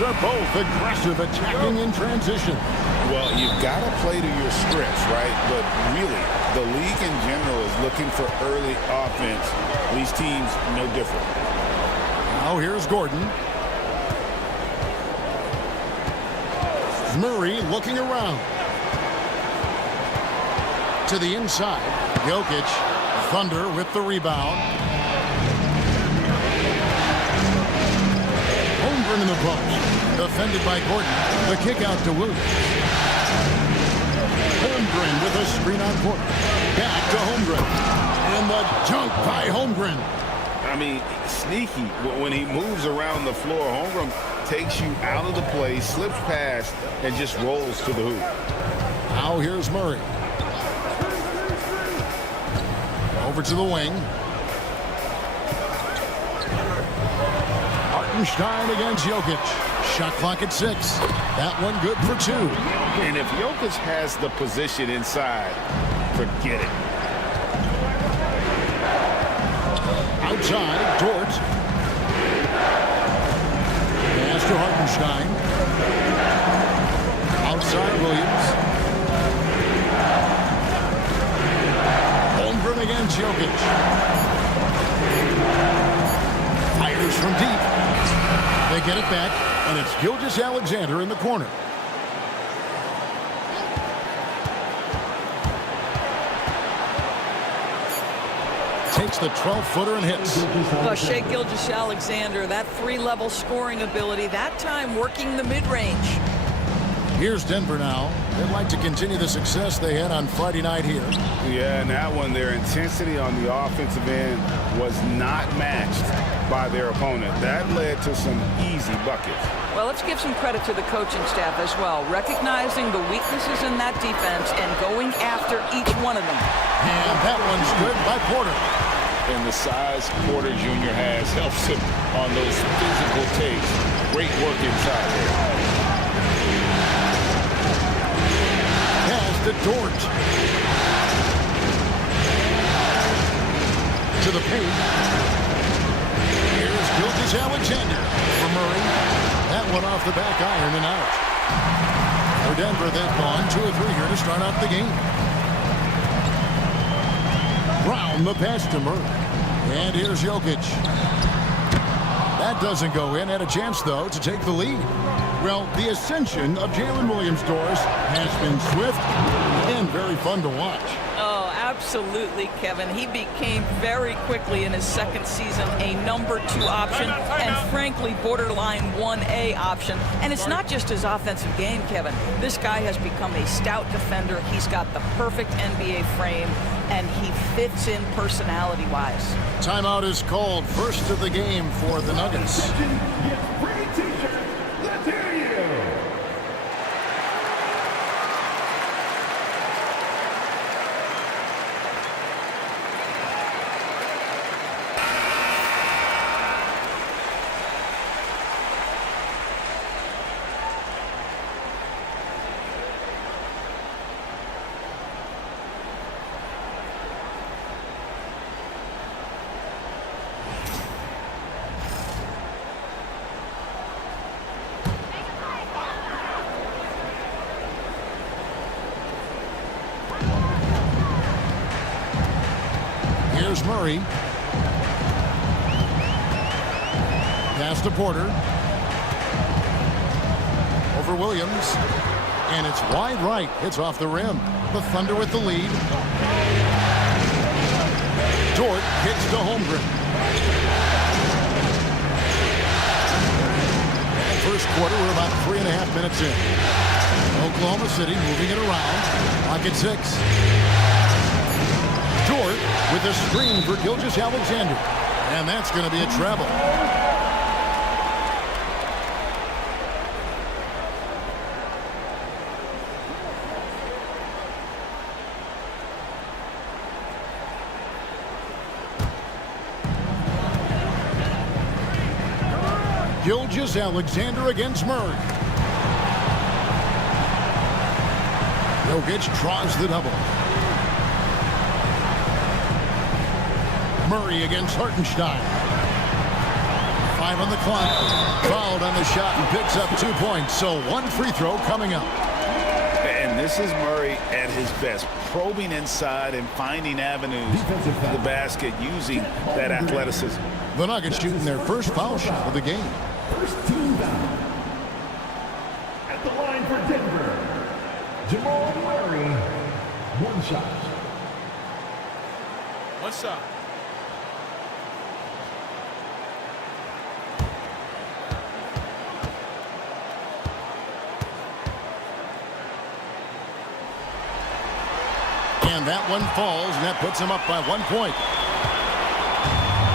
teams are both aggressive, attacking in transition. Well, you've got to play to your strengths, right? But really, the league in general is looking for early offense. These teams, no different. Now here's Gordon. Murray looking around. To the inside. Jokic. Thunder with the rebound. Holmgren in the post. Defended by Gordon. The kick out to Williams. Holmgren with a screen on Gordon. Back to Holmgren. And the dunk by Holmgren. I mean, sneaky. When he moves around the floor, Holmgren takes you out of the play, slips past, and just rolls to the hoop. Now here's Murray. Over to the wing. Hartenstein against Jokic. Shot clock at 6. That one good for 2. And if Jokic has the position inside, forget it. Outside, Dort. Pass to Hartenstein. Outside, Williams. Holmgren against Jokic. Fires from deep. They get it back, and it's Gilgeous-Alexander in the corner. Takes the 12-footer and hits. Well, Shai Gilgeous-Alexander, that 3-level scoring ability, that time working the mid-range. Here's Denver now. They'd like to continue the success they had on Friday night here. Yeah, and that one, their intensity on the offensive end was not matched by their opponent. That led to some easy buckets. Well, let's give some credit to the coaching staff as well, recognizing the weaknesses in that defense and going after each one of them. And that one's good by Porter. And the size Porter Jr. has helps him on those physical takes. Great work inside there. Pass to Dort. To the paint. Here's Gilgeous-Alexander for Murray. That one off the back iron and out. For Denver, they've gone 2 of 3 here to start out the game. Brown the pass to Murray. And here's Jokic. That doesn't go in. Had a chance, though, to take the lead. Well, the ascension of Jalen Williams-Dors has been swift and very fun to watch. Oh, absolutely, Kevin. He became very quickly in his second season a number 2 option and, frankly, borderline 1A option. And it's not just his offensive game, Kevin. This guy has become a stout defender. He's got the perfect NBA frame, and he fits in personality-wise. Timeout is called. First of the game for the Nuggets. Here's Murray. Pass to Porter. Over Williams. And it's wide right. It's off the rim. The Thunder with the lead. Dort hits to Holmgren. And first quarter, we're about 3.5 minutes in. Oklahoma City moving it around. Clock at 6. Dort with a screen for Gilgeous-Alexander. And that's going to be a travel. Gilgeous-Alexander against Murray. Jokic draws the double. Murray against Hartenstein. 5 on the clock. Fouled on the shot and picks up 2 points. So 1 free throw coming up. And this is Murray at his best, probing inside and finding avenues to the basket using that athleticism. The Nuggets shooting their first foul shot of the game. First team foul. At the line for Denver, Jamal Murray. 1 shot. What's up? And that one falls, and that puts him up by 1 point.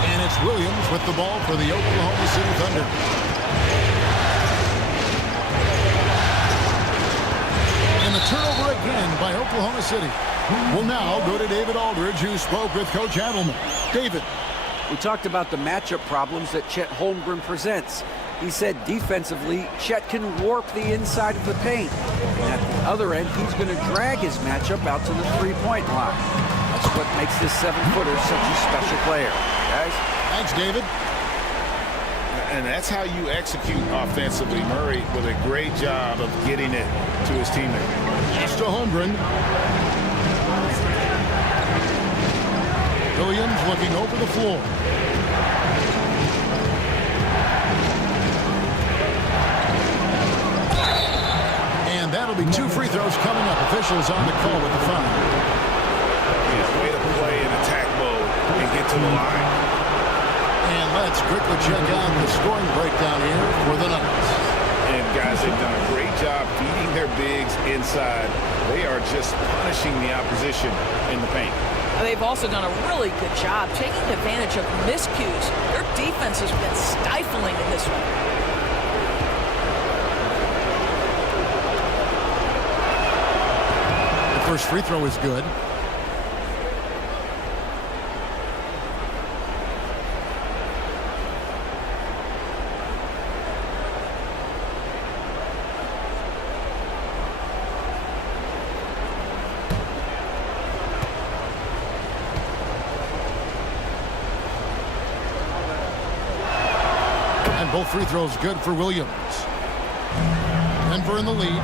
And it's Williams with the ball for the Oklahoma City Thunder. And the turnover again by Oklahoma City. We'll now go to David Aldridge, who spoke with Coach Adelman. David. We talked about the matchup problems that Chet Holmgren presents. He said defensively, Chet can warp the inside of the paint. And at the other end, he's going to drag his matchup out to the three-point line. That's what makes this 7-footer such a special player. Guys? Thanks, David. And that's how you execute offensively. Murray with a great job of getting it to his teammate. Pass to Holmgren. Williams looking over the floor. And that'll be 2 free throws coming up. Officials on the call with the foul. Yeah, way to play in attack mode and get to the line. And let's quickly check out the scoring breakdown here for the Nuggets. And guys, they've done a great job feeding their bigs inside. They are just punishing the opposition in the paint. They've also done a really good job taking advantage of miscues. Their defense has been stifling in this one. The first free throw is good. And both free throws good for Williams. Denver in the lead.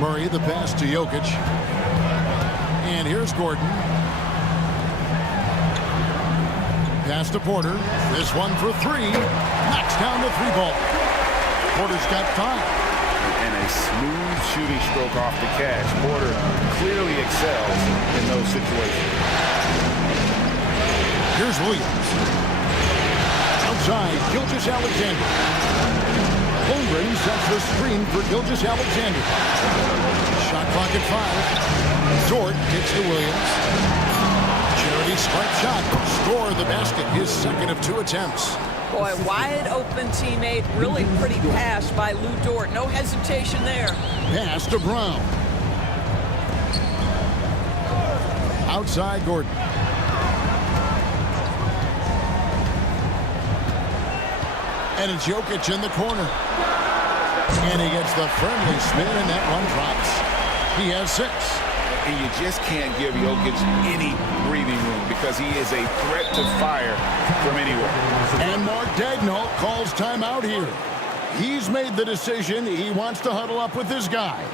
Murray, the pass to Jokic. And here's Gordon. Pass to Porter. This one for 3. Knocks down the 3 ball. Porter's got 5. And a smooth shooting stroke off the catch. Porter clearly excels in those situations. Here's Williams. Outside, Gilgeous-Alexander. Holmgren sets the screen for Gilgeous-Alexander. Shot clock at 5. Dort gets to Williams. Charity stripe shot. Score the basket. His second of 2 attempts. Boy, wide open teammate. Really pretty pass by Lou Dort. No hesitation there. Pass to Brown. Outside Gordon. And it's Jokic in the corner. And he gets the friendly spin, and that one drops. He has 6. And you just can't give Jokic any breathing room because he is a threat to fire from anywhere. And Mark Daigneault calls timeout here. He's made the decision. He wants to huddle up with his guys.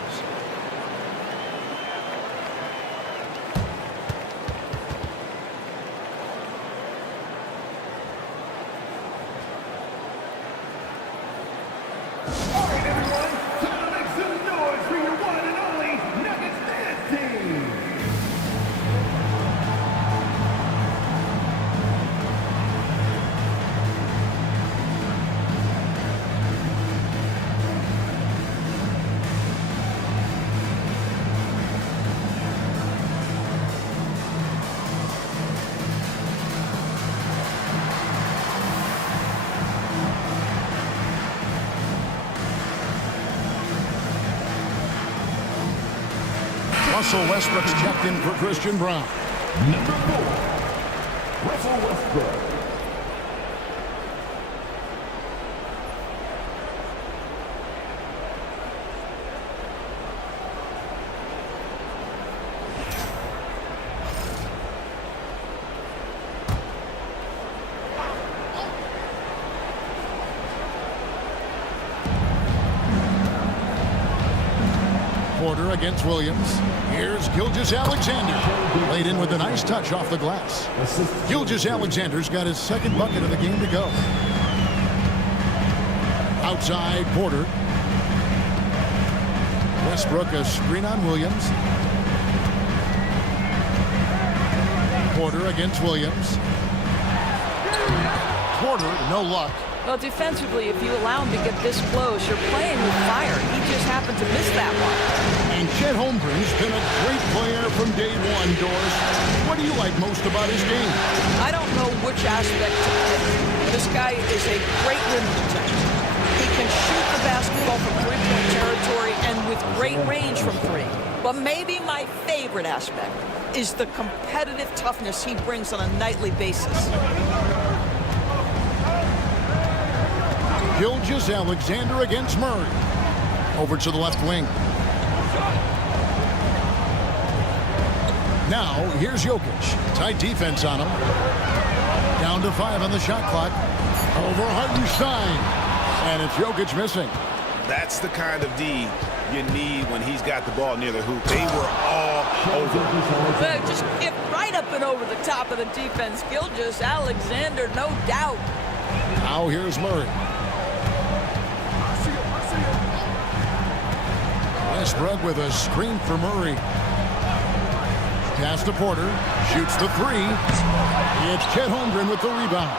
Russell Westbrook's checked in for Christian Brown. Number 4, Russell Westbrook. Porter against Williams. Here's Gilgeous-Alexander. Laid in with a nice touch off the glass. Gilgeous-Alexander's got his second bucket of the game to go. Outside Porter. Westbrook a screen on Williams. Porter against Williams. Porter, no luck. Well, defensively, if you allow him to get this close, you're playing with fire. He just happened to miss that one. And Chet Holmgren's been a great player from day one, Doris. What do you like most about his game? I don't know which aspect to pick. This guy is a great rim protector. He can shoot the basketball from three-point territory and with great range from three. But maybe my favorite aspect is the competitive toughness he brings on a nightly basis. Gilgeous-Alexander against Murray. Over to the left wing. Now, here's Jokic. Tight defense on him. Down to 5 on the shot clock. Over Hartenstein. And it's Jokic missing. That's the kind of D you need when he's got the ball near the hoop. They were all over. Well, just get right up and over the top of the defense. Gilgeous-Alexander, no doubt. Now here's Murray. Westbrook with a screen for Murray. Pass to Porter. Shoots the three. It's Chet Holmgren with the rebound.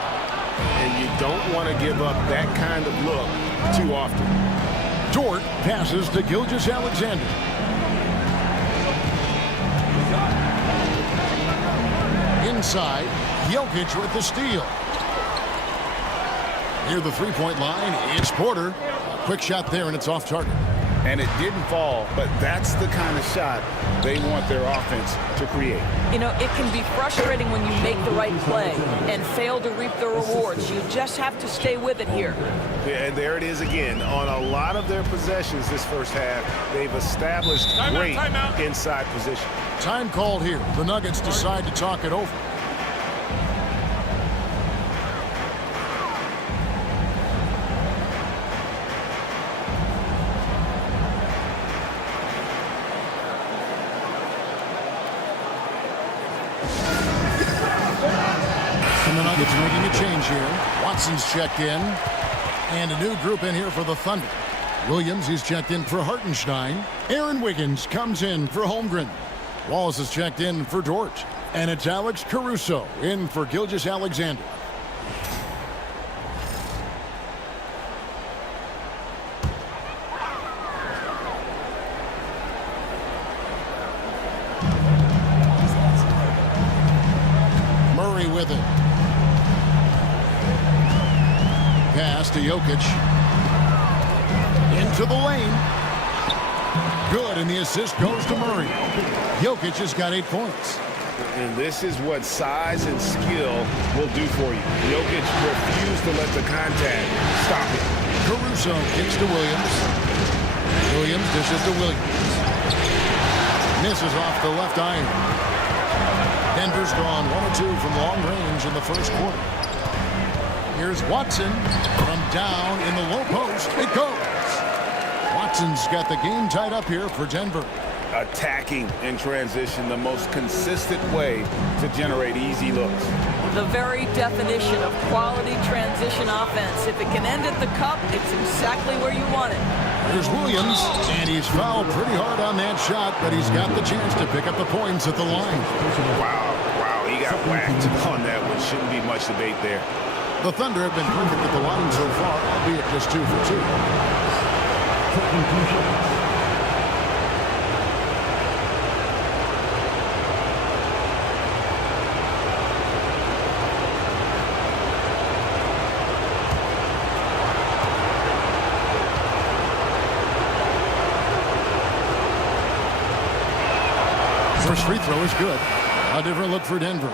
And you don't want to give up that kind of look too often. Dort passes to Gilgeous-Alexander. Inside, Jokic with the steal. Near the three-point line, it's Porter. A quick shot there, and it's off target. And it didn't fall, but that's the kind of shot they want their offense to create. You know, it can be frustrating when you make the right play and fail to reap the rewards. You just have to stay with it here. And there it is again. On a lot of their possessions this first half, they've established great inside position. Time called here. The Nuggets decide to talk it over. And the Nuggets making a change here. Watson's checked in. And a new group in here for the Thunder. Williams, he's checked in for Hartenstein. Aaron Wiggins comes in for Holmgren. Wallace is checked in for Dort. And it's Alex Caruso in for Gilgeous-Alexander. Murray with it. Pass to Jokic. Into the lane. Good, and the assist goes to Murray. Jokic has got 8 points. And this is what size and skill will do for you. Jokic refused to let the contact stop it. Caruso kicks to Williams. Williams dishes to Williams. Misses off the left iron. Denver's gone 1 or 2 from long range in the first quarter. Here's Watson from down in the low post. It goes. Watson's got the game tied up here for Denver. Attacking in transition, the most consistent way to generate easy looks. The very definition of quality transition offense. If it can end at the cup, it's exactly where you want it. Here's Williams, and he's fouled pretty hard on that shot, but he's got the chance to pick up the points at the line. Wow, he got whacked on that one. Shouldn't be much debate there. The Thunder have been perfect at the line so far, albeit just 2 for 2. First free throw is good. A different look for Denver.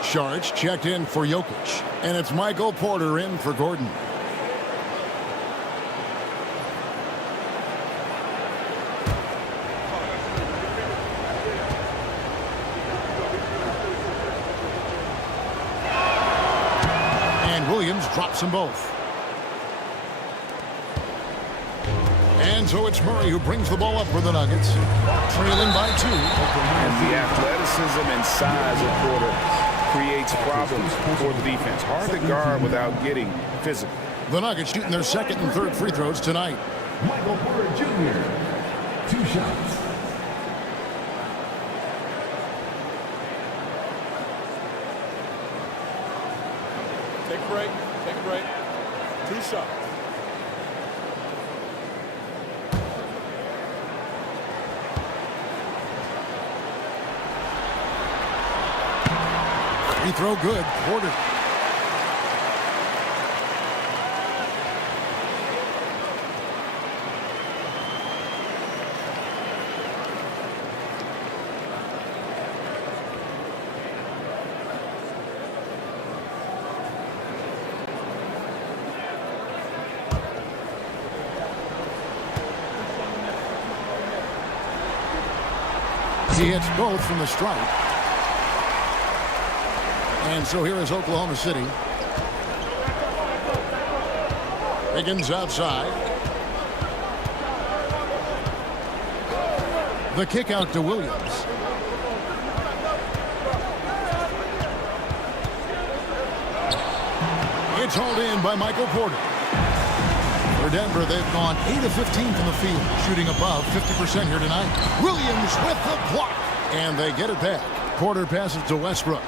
Saric checked in for Jokic. And it's Michael Porter in for Gordon. And Williams drops them both. And so it's Murray who brings the ball up for the Nuggets, trailing by 2. And the athleticism and size of Porter creates problems for the defense. Hard to guard without getting physical. The Nuggets shooting their second and third free throws tonight. Michael Porter Jr., 2 shots. Take a break. Take a break. 2 shots. Free throw good. Porter. He hits both from the stripe. And so here is Oklahoma City. Higgins outside. The kick out to Williams. It's hauled in by Michael Porter. For Denver, they've gone 8 of 15 from the field, shooting above 50% here tonight. Williams with the block, and they get it back. Porter passes to Westbrook.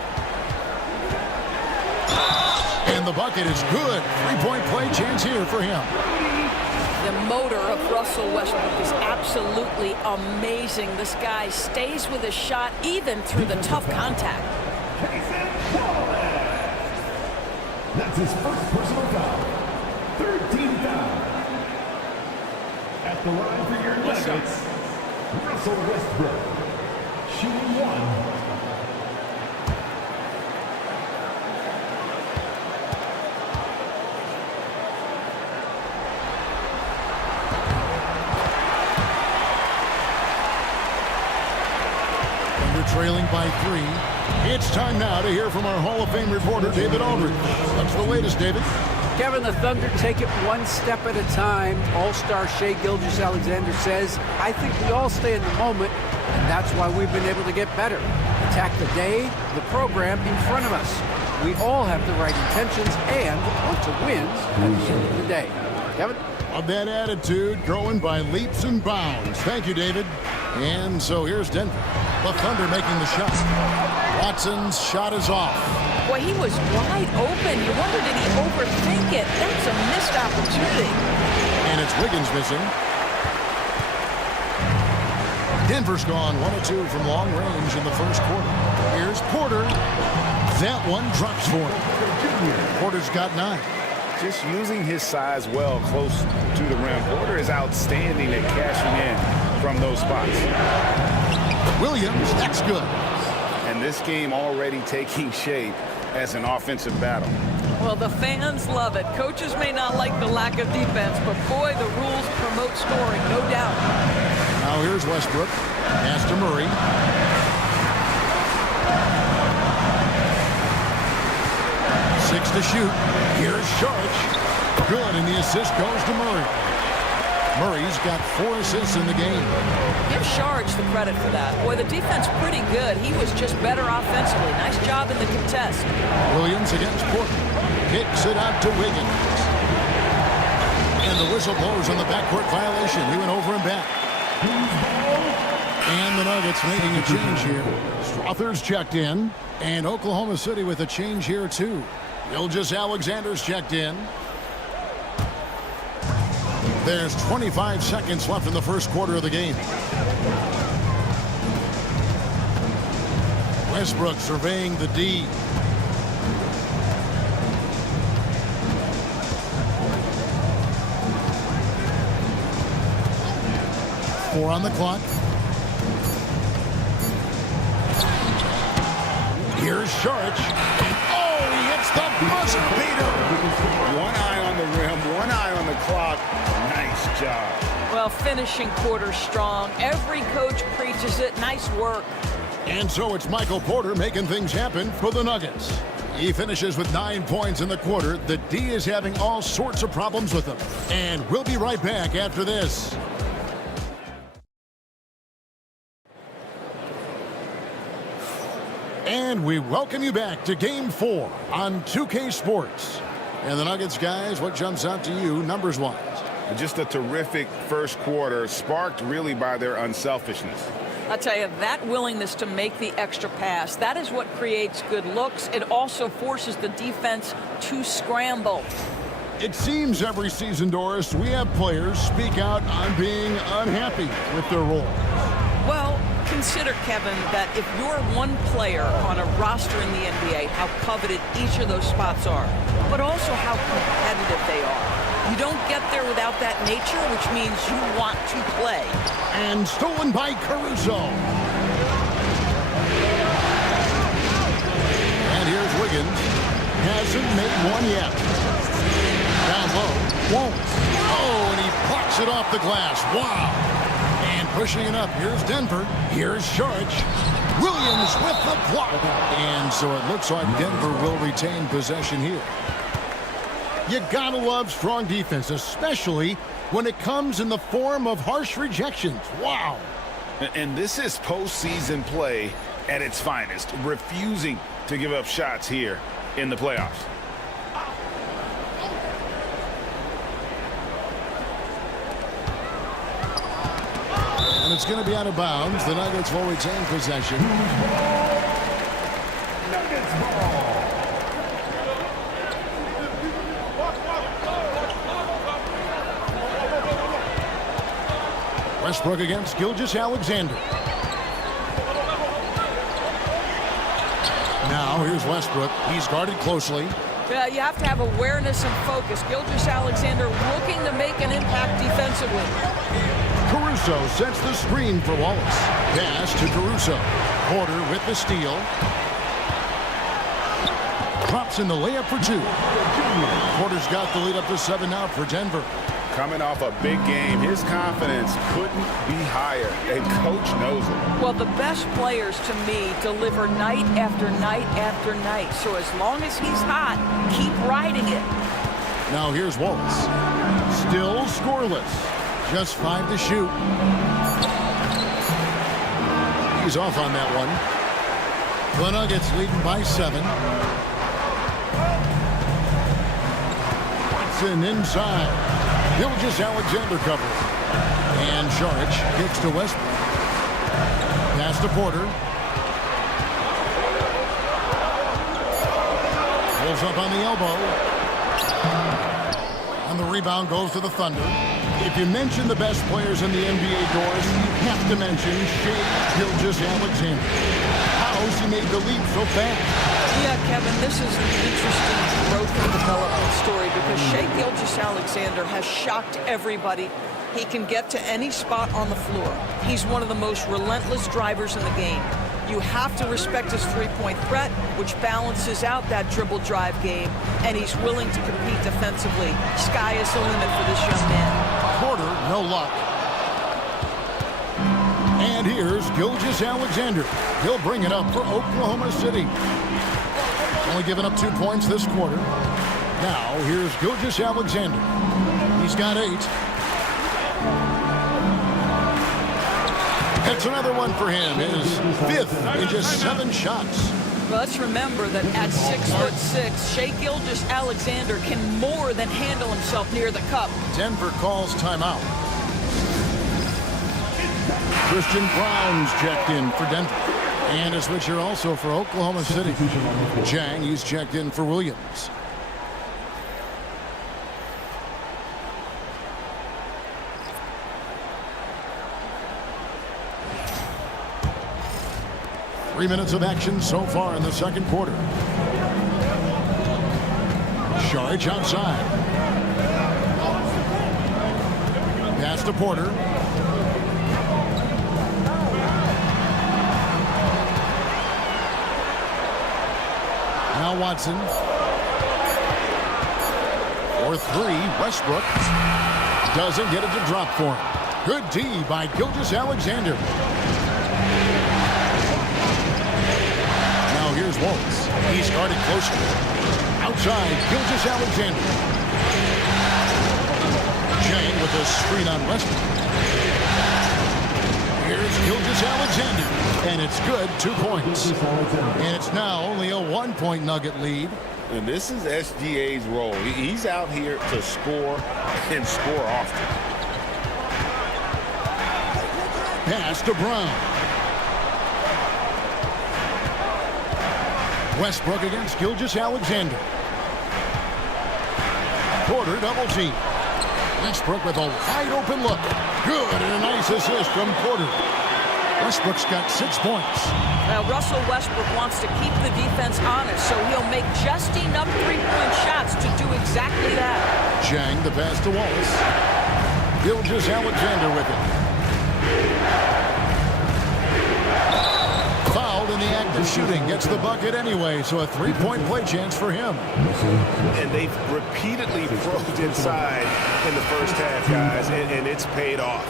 And the bucket is good. 3-point play chance here for him. The motor of Russell Westbrook is absolutely amazing. This guy stays with his shot even through the tough contact. That's his first personal foul. 13 foul. At the line for your Nuggets, Russell Westbrook. Shooting 1. Trailing by 3. It's time now to hear from our Hall of Fame reporter, David Aldridge. What's the latest, David? Kevin, the Thunder take it one step at a time. All-star Shai Gilgeous-Alexander says, I think we all stay in the moment, and that's why we've been able to get better. Attack the day, the program in front of us. We all have the right intentions and want to win at the end of the day. Kevin? Of that attitude, growing by leaps and bounds. Thank you, David. And so here's Denver. The Thunder making the shot. Watson's shot is off. Boy, he was wide open. You wonder, did he overthink it? That's a missed opportunity. And it's Wiggins missing. Denver's gone 1 of 2 from long range in the first quarter. Here's Porter. That one drops for him. Porter's got 9. Just using his size well close to the rim. Porter is outstanding at cashing in from those spots. Williams, that's good. And this game already taking shape as an offensive battle. Well, the fans love it. Coaches may not like the lack of defense, but boy, the rules promote scoring, no doubt. Now here's Westbrook. Pass to Murray. Six to shoot. Here's Sharch. Good, and the assist goes to Murray. Murray's got 4 assists in the game. Give Sharge the credit for that. Boy, the defense pretty good. He was just better offensively. Nice job in the contest. Williams against Porter. Kicks it out to Wiggins. And the whistle blows on the backcourt violation. He went over and back. And the Nuggets making a change here. Strother's checked in. And Oklahoma City with a change here, too. Gilgeous-Alexander's checked in. There's 25 seconds left in the first quarter of the game. Westbrook surveying the D. Four on the clock. Here's Sharch. Oh, he hits the buzzer beater. One eye on the rim, one eye on the clock. Nice job. Well, finishing quarter strong. Every coach preaches it. Nice work. And so it's Michael Porter making things happen for the Nuggets. He finishes with 9 points in the quarter. The D is having all sorts of problems with him. And we'll be right back after this. And we welcome you back to Game 4 on 2K Sports. And the Nuggets, guys, what jumps out to you numbers-wise? Just a terrific first quarter, sparked really by their unselfishness. I'll tell you, that willingness to make the extra pass, that is what creates good looks. It also forces the defense to scramble. It seems every season, Doris, we have players speak out on being unhappy with their role. Well, consider, Kevin, that if you're one player on a roster in the NBA, how coveted each of those spots are, but also how competitive they are. You don't get there without that nature, which means you want to play. And stolen by Caruso. And here's Wiggins. Hasn't made one yet. Down low. Won't. Oh, and he plucks it off the glass. Wow. And pushing it up. Here's Denver. Here's Sharge. Williams with the block. And so it looks like Denver will retain possession here. You gotta love strong defense, especially when it comes in the form of harsh rejections. Wow. And this is postseason play at its finest, refusing to give up shots here in the playoffs. And it's going to be out of bounds. The Nuggets will retain possession. Nuggets ball. Westbrook against Gilgeous-Alexander. Now here's Westbrook. He's guarded closely. Yeah, you have to have awareness and focus. Gilgeous-Alexander looking to make an impact defensively. Caruso sets the screen for Wallace. Pass to Caruso. Porter with the steal. Drops in the layup for two. Porter's got the lead up to 7 now for Denver. Coming off a big game, his confidence couldn't be higher, and coach knows it. Well, the best players, to me, deliver night after night after night. So as long as he's hot, keep riding it. Now here's Wallace. Still scoreless. Just 5 to shoot. He's off on that one. The Nuggets leading by 7. Watson inside. Gilgeous-Alexander cover. And Sharge kicks to Westbrook. Pass to Porter. Pulls up on the elbow. And the rebound goes to the Thunder. If you mention the best players in the NBA, Doris, you have to mention Shai Gilgeous-Alexander. How's he made the leap so fast? Yeah, Kevin, this is an interesting growth and development story because Shai Gilgeous-Alexander has shocked everybody. He can get to any spot on the floor. He's one of the most relentless drivers in the game. You have to respect his three-point threat, which balances out that dribble drive game, and he's willing to compete defensively. Sky is the limit for this young man. Porter, no luck. And here's Gilgeous-Alexander. He'll bring it up for Oklahoma City. Only given up 2 points this quarter. Now, here's Gilgeous-Alexander. He's got 8. That's another one for him. His 5th in just 7 shots. Let's remember that at 6'6", Shai Gilgeous-Alexander can more than handle himself near the cup. Denver calls timeout. Christian Brown's checked in for Denver. And a switcher also for Oklahoma City. Jang, he's checked in for Williams. Three minutes of action so far in the second quarter. Sharge outside. Pass to Porter. Now Watson. For 3, Westbrook. Doesn't get it to drop for him. Good D by Gilgeous-Alexander. Now here's Wallace. He's guarded closely. Outside, Gilgeous-Alexander. Jang with a screen on Westbrook. Here's Gilgeous Alexander. And it's good, 2 points. And it's now only a 1-point Nugget lead. And this is SGA's role. He's out here to score and score often. Pass to Brown. Westbrook against Gilgeous Alexander. Porter double team. Westbrook with a wide open look. Good, and a nice assist from Porter. Westbrook's got 6 points. Well, Russell Westbrook wants to keep the defense honest, so he'll make just enough three-point shots to do exactly that. Chang, the pass to Wallace. Gilgeous Alexander with it. Fouled in the act of shooting. Gets the bucket anyway, so a 3-point play chance for him. And they've repeatedly probed inside in the first half, guys, and it's paid off.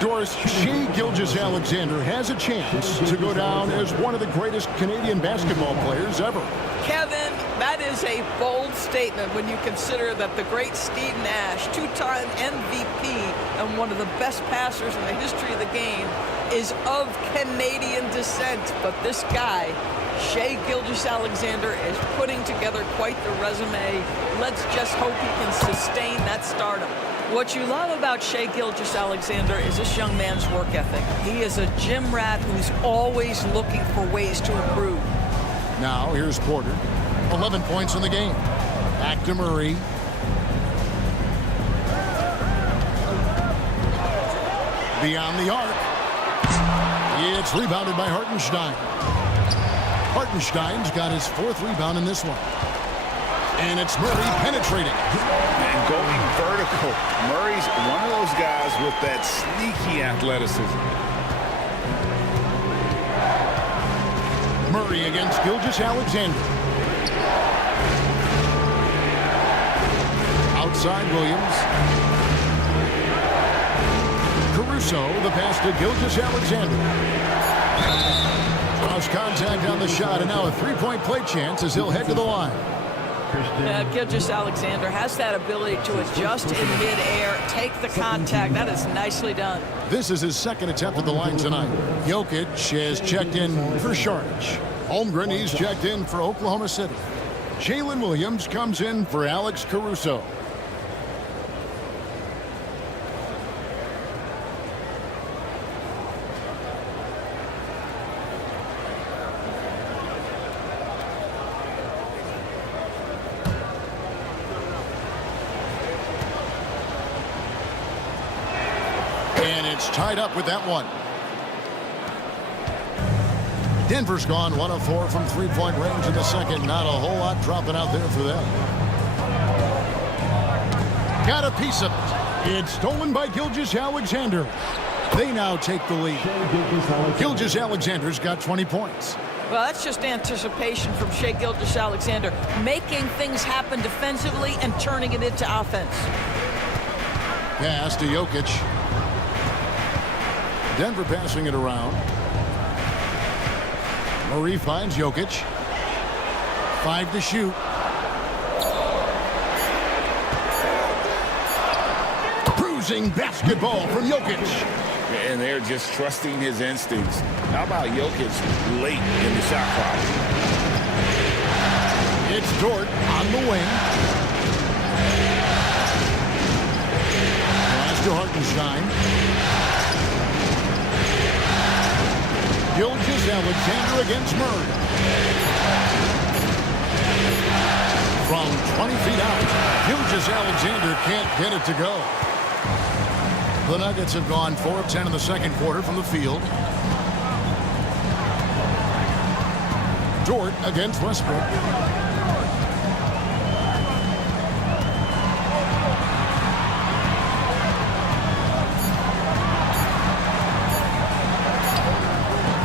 Doris, Shea Gilgeous-Alexander has a chance to go down as one of the greatest Canadian basketball players ever. Kevin, that is a bold statement when you consider that the great Steve Nash, two-time MVP and one of the best passers in the history of the game, is of Canadian descent. But this guy, Shea Gilgeous-Alexander, is putting together quite the resume. Let's just hope he can sustain that stardom. What you love about Shea Gilgeous-Alexander is this young man's work ethic. He is a gym rat who's always looking for ways to improve. Now, here's Porter. 11 points in the game. Back to Murray. Beyond the arc. It's rebounded by Hartenstein. Hartenstein's got his 4th rebound in this one. And it's Murray penetrating. And going vertical. Murray's one of those guys with that sneaky athleticism. Murray against Gilgeous-Alexander. Outside Williams. Caruso, the pass to Gilgeous-Alexander. Cross contact on the shot, and now a 3-point play chance as he'll head to the line. Gilgeous-Alexander has that ability to adjust in midair, take the contact. That is nicely done. This is his 2nd attempt at the line tonight. Jokic has checked in for Sharge. Holmgren, he's checked in for Oklahoma City. Jalen Williams comes in for Alex Caruso. And it's tied up with that one. Denver's gone 1 of 4 from 3-point range in the second. Not a whole lot dropping out there for them. Got a piece of it. It's stolen by Gilgeous-Alexander. They now take the lead. Gilgeous-Alexander's got 20 points. Well, that's just anticipation from Shea Gilgeous-Alexander, making things happen defensively and turning it into offense. Pass to Jokic. Denver passing it around. Murray finds Jokic. 5 to shoot. Bruising basketball from Jokic. And they're just trusting his instincts. How about Jokic late in the shot clock? It's Dort on the wing. Pass to Hartenstein. Gilgeous-Alexander against Murray. From 20 feet out, Gilgeous-Alexander can't get it to go. The Nuggets have gone 4 of 10 in the second quarter from the field. Dort against Westbrook.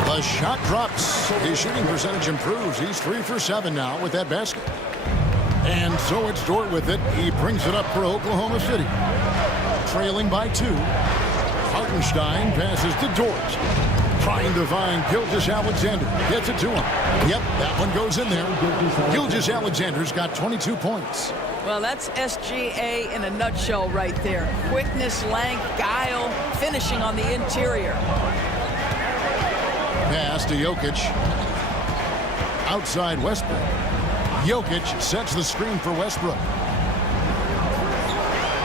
The shot drops. His shooting percentage improves. He's 3 for 7 now with that basket. And so it's Dort with it. He brings it up for Oklahoma City. Trailing by 2. Hartenstein passes to Dort. Trying to find Gilgeous-Alexander. Gets it to him. Yep, that one goes in there. Gilgeous-Alexander's got 22 points. Well, that's SGA in a nutshell right there. Quickness, length, guile, finishing on the interior. Pass to Jokic. Outside Westbrook. Jokic sets the screen for Westbrook.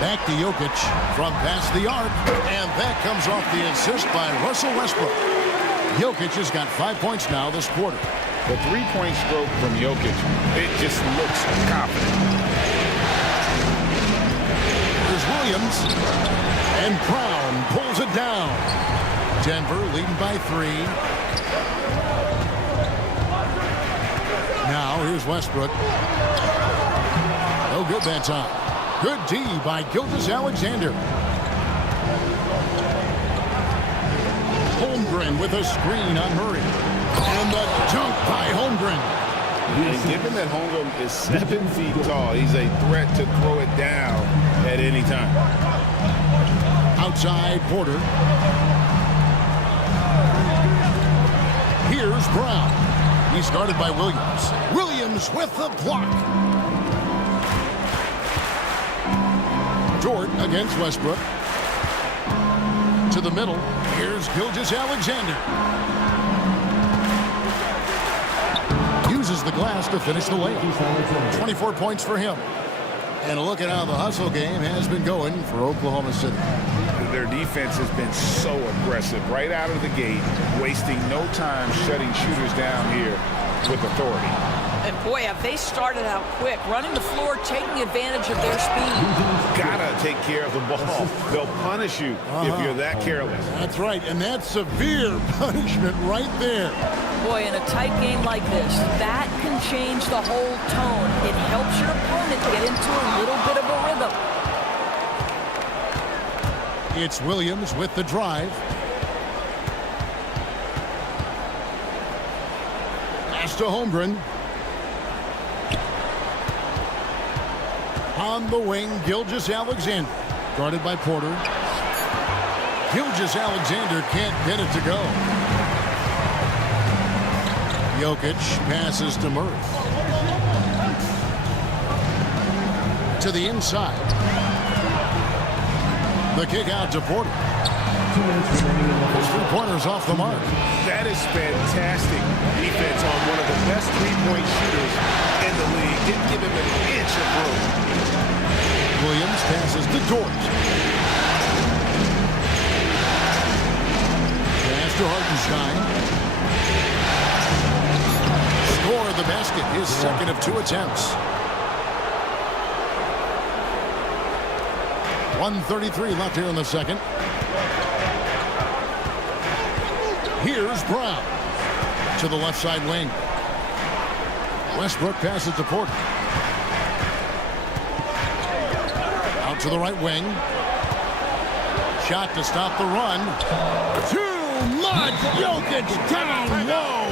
Back to Jokic from past the arc. And that comes off the assist by Russell Westbrook. Jokic has got 5 points now this quarter. The three-point stroke from Jokic, it just looks confident. Here's Williams. And Brown pulls it down. Denver leading by 3. Now here's Westbrook. No good that time. Good D by Gilgeous-Alexander. Holmgren with a screen on Murray. And the dunk by Holmgren. And given that Holmgren is 7 feet tall, he's a threat to throw it down at any time. Outside Porter. Here's Brown. He's guarded by Williams. Williams with the block. Dort against Westbrook. To the middle. Here's Gilgeous-Alexander. Uses the glass to finish the layup. 24 points for him. And look at how the hustle game has been going for Oklahoma City. Their defense has been so aggressive right out of the gate, wasting no time shutting shooters down here with authority. And boy, have they started out quick, running the floor, taking advantage of their speed. Gotta take care of the ball. They'll punish you if you're that careless. That's right, and that's severe punishment right there. Boy, in a tight game like this, that can change the whole tone. It helps your opponent get into a little bit of a rhythm. It's Williams with the drive. Pass to Holmgren. On the wing, Gilgeous-Alexander. Guarded by Porter. Gilgeous-Alexander can't get it to go. Jokic passes to Murray. To the inside. The kick out to Porter. His 3-pointers off the mark. That is fantastic defense on one of the best three-point shooters in the league. Didn't give him an inch of room. Williams passes to Dort. Pass to Hartenstein. Score the basket, his second of 2 attempts. 1:33 left here in the second. Here's Brown to the left side wing. Westbrook passes to Porter. Out to the right wing. Shot to stop the run. Too much. Jokic down low.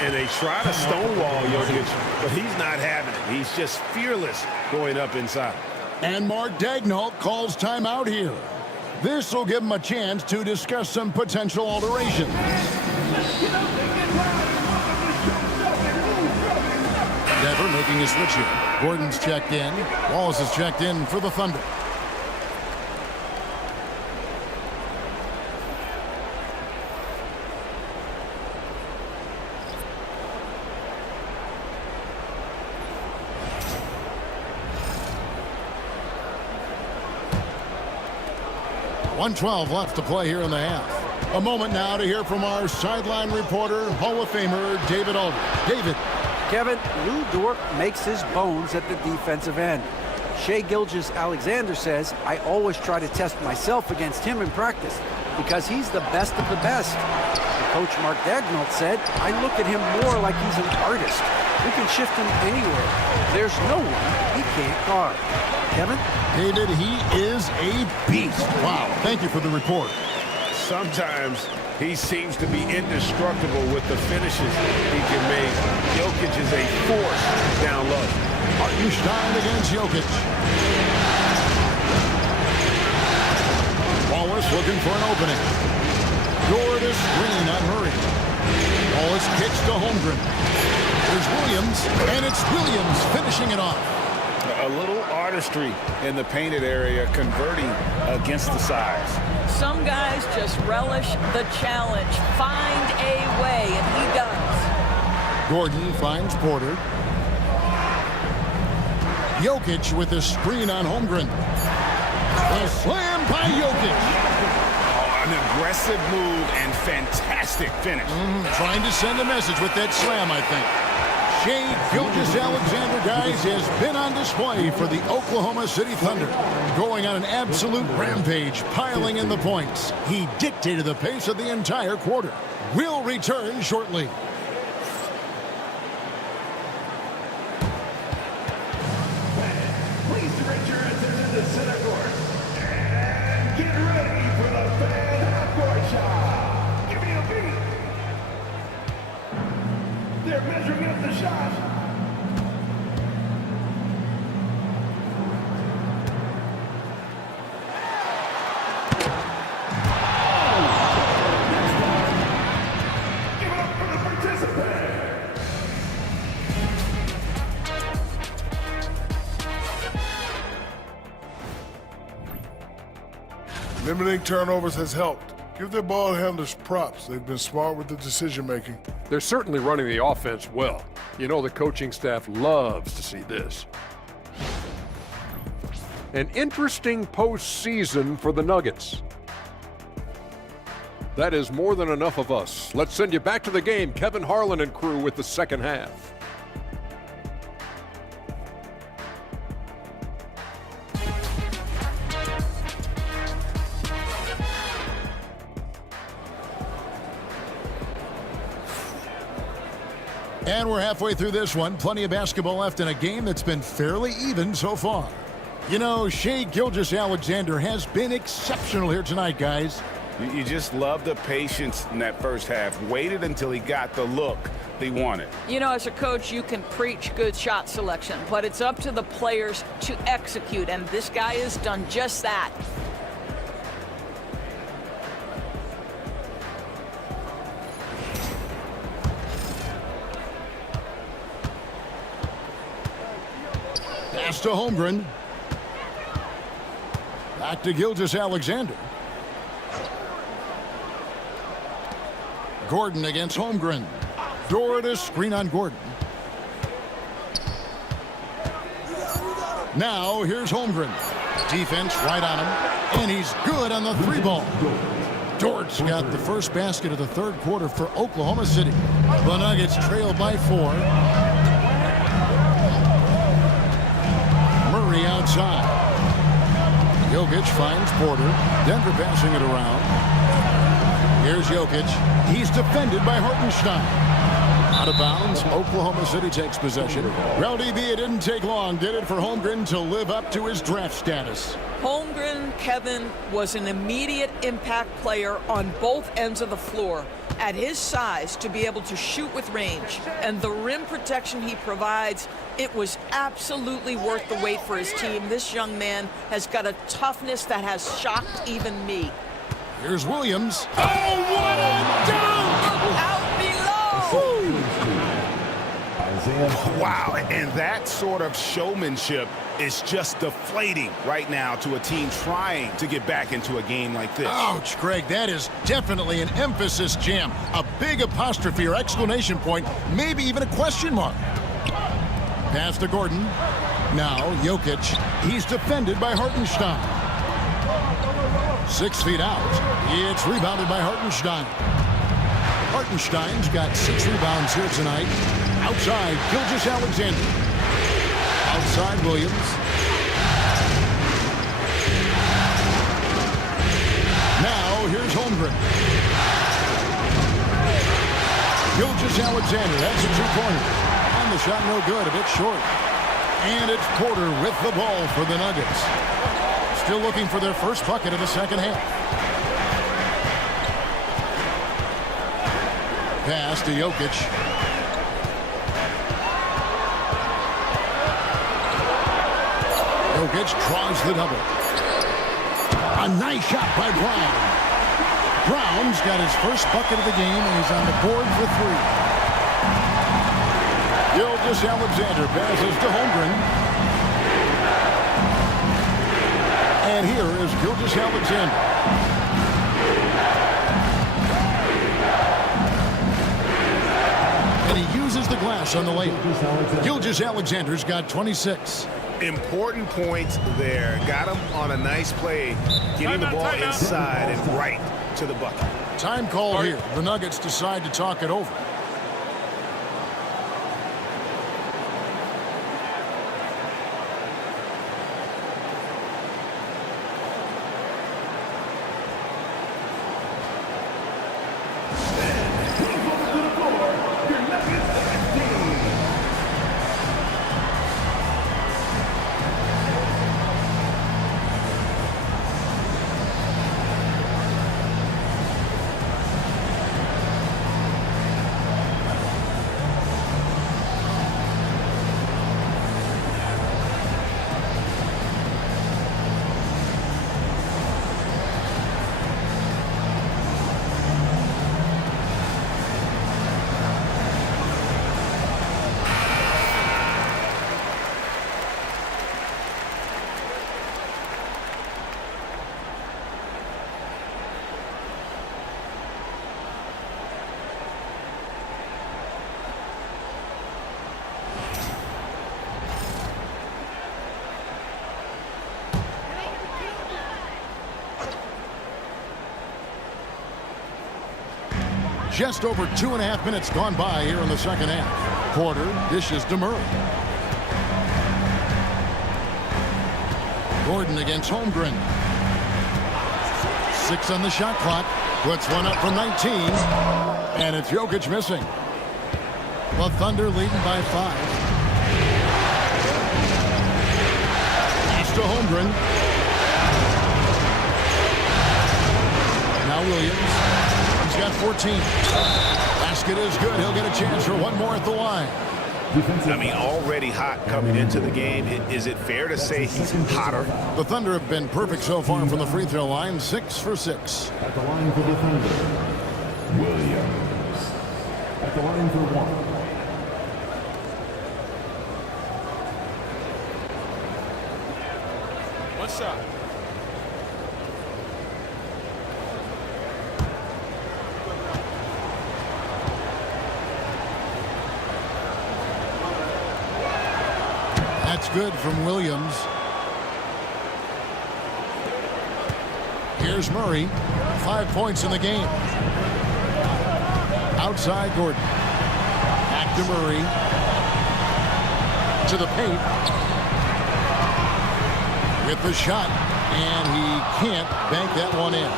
And they try to stonewall Jokic, but he's not having it. He's just fearless going up inside. And Mark Daigneault calls timeout here. This will give him a chance to discuss some potential alterations. Denver making a switch here. Gordon's checked in. Wallace is checked in for the Thunder. .112 left to play here in the half. A moment now to hear from our sideline reporter, Hall of Famer David Aldridge. David. Kevin, Lou Dort makes his bones at the defensive end. Shai Gilgeous-Alexander says, I always try to test myself against him in practice because he's the best of the best. And Coach Mark Daigneault said, I look at him more like he's an artist. We can shift him anywhere. There's no one he can't guard. Kevin? David, he is a beast. Wow. Thank you for the report. Sometimes he seems to be indestructible with the finishes he can make. Jokic is a force down low. Hartenstein against Jokic. Wallace looking for an opening. Door to screen on Murray. Wallace kicks to Holmgren. There's Williams, and it's Williams finishing it off. A little artistry in the painted area, converting against the size. Some guys just relish the challenge. Find a way, and he does. Gordon finds Porter. Jokic with a screen on Holmgren. A slam by Jokic. Oh, an aggressive move and fantastic finish. Trying to send a message with that slam, I think. Shai Gilgeous-Alexander, guys, has been on display for the Oklahoma City Thunder. Going on an absolute rampage, piling in the points. He dictated the pace of the entire quarter. We'll return shortly. Please direct your attention to center court. And get ready for the fan half-court shot. Give me a beat. They're measuring up the shot. Give it up for the participant. Limiting turnovers has helped. Give their ball handlers props. They've been smart with the decision-making. They're certainly running the offense well. You know the coaching staff loves to see this. An interesting postseason for the Nuggets. That is more than enough of us. Let's send you back to the game. Kevin Harlan and crew with the second half. And we're halfway through this one. Plenty of basketball left in a game that's been fairly even so far. You know, Shai Gilgeous-Alexander has been exceptional here tonight, guys. You just love the patience in that first half. Waited until he got the look they wanted. You know, as a coach, you can preach good shot selection, but it's up to the players to execute, and this guy has done just that. Pass to Holmgren. Back to Gilgeous-Alexander. Gordon against Holmgren. Dort screen on Gordon. Now here's Holmgren. Defense right on him. And he's good on the three ball. Dort's got the first basket of the third quarter for Oklahoma City. The Nuggets trail by 4. Murray outside. Jokic finds Porter. Denver passing it around. Here's Jokic. He's defended by Hartenstein. Out of bounds. Oklahoma City takes possession. Well, DB, it didn't take long, did it, for Holmgren to live up to his draft status? Holmgren, Kevin, was an immediate impact player on both ends of the floor. At his size, to be able to shoot with range and the rim protection he provides, it was absolutely worth the wait for his team. This young man has got a toughness that has shocked even me. Here's Williams. Oh, what a dunk! Out below! Wow, and that sort of showmanship is just deflating right now to a team trying to get back into a game like this. Ouch, Greg, that is definitely an emphasis jam. A big apostrophe or exclamation point, maybe even a question mark. Pass to Gordon. Now Jokic. He's defended by Hartenstein. 6 feet out. It's rebounded by Hartenstein. Hartenstein's got 6 rebounds here tonight. Outside, Gilgeous-Alexander. Outside, Williams. Now, here's Holmgren. Gilgeous-Alexander, that's a two-pointer. And the shot no good, a bit short. And it's Porter with the ball for the Nuggets. Still looking for their first bucket of the second half. Pass to Jokic. Jokic draws the double. A nice shot by Brown. Brown's got his first bucket of the game, and he's on the board for 3. Gilgeous-Alexander passes to Holmgren. And here is Gilgeous-Alexander. And he uses the glass on the layup. Gilgeous-Alexander's got 26. Important points there. Got him on a nice play, getting the ball inside and right to the bucket. Time call here. The Nuggets decide to talk it over. Just over 2.5 minutes gone by here in the second half. Porter dishes to Murray. Gordon against Holmgren. 6 on the shot clock. Puts one up from 19. And it's Jokic missing. The Thunder leading by 5. Pass to Holmgren. Now Williams. He's got 14. Basket is good. He'll get a chance for one more at the line. I mean, already hot coming into the game. Is it fair to say he's hotter? The Thunder have been perfect so far from the free throw line. 6 for 6. At the line for the Thunder, Williams. At the line for 1. What's up? That's good from Williams. Here's Murray. 5 points in the game. Outside Gordon. Back to Murray. To the paint. With the shot. And he can't bank that one in.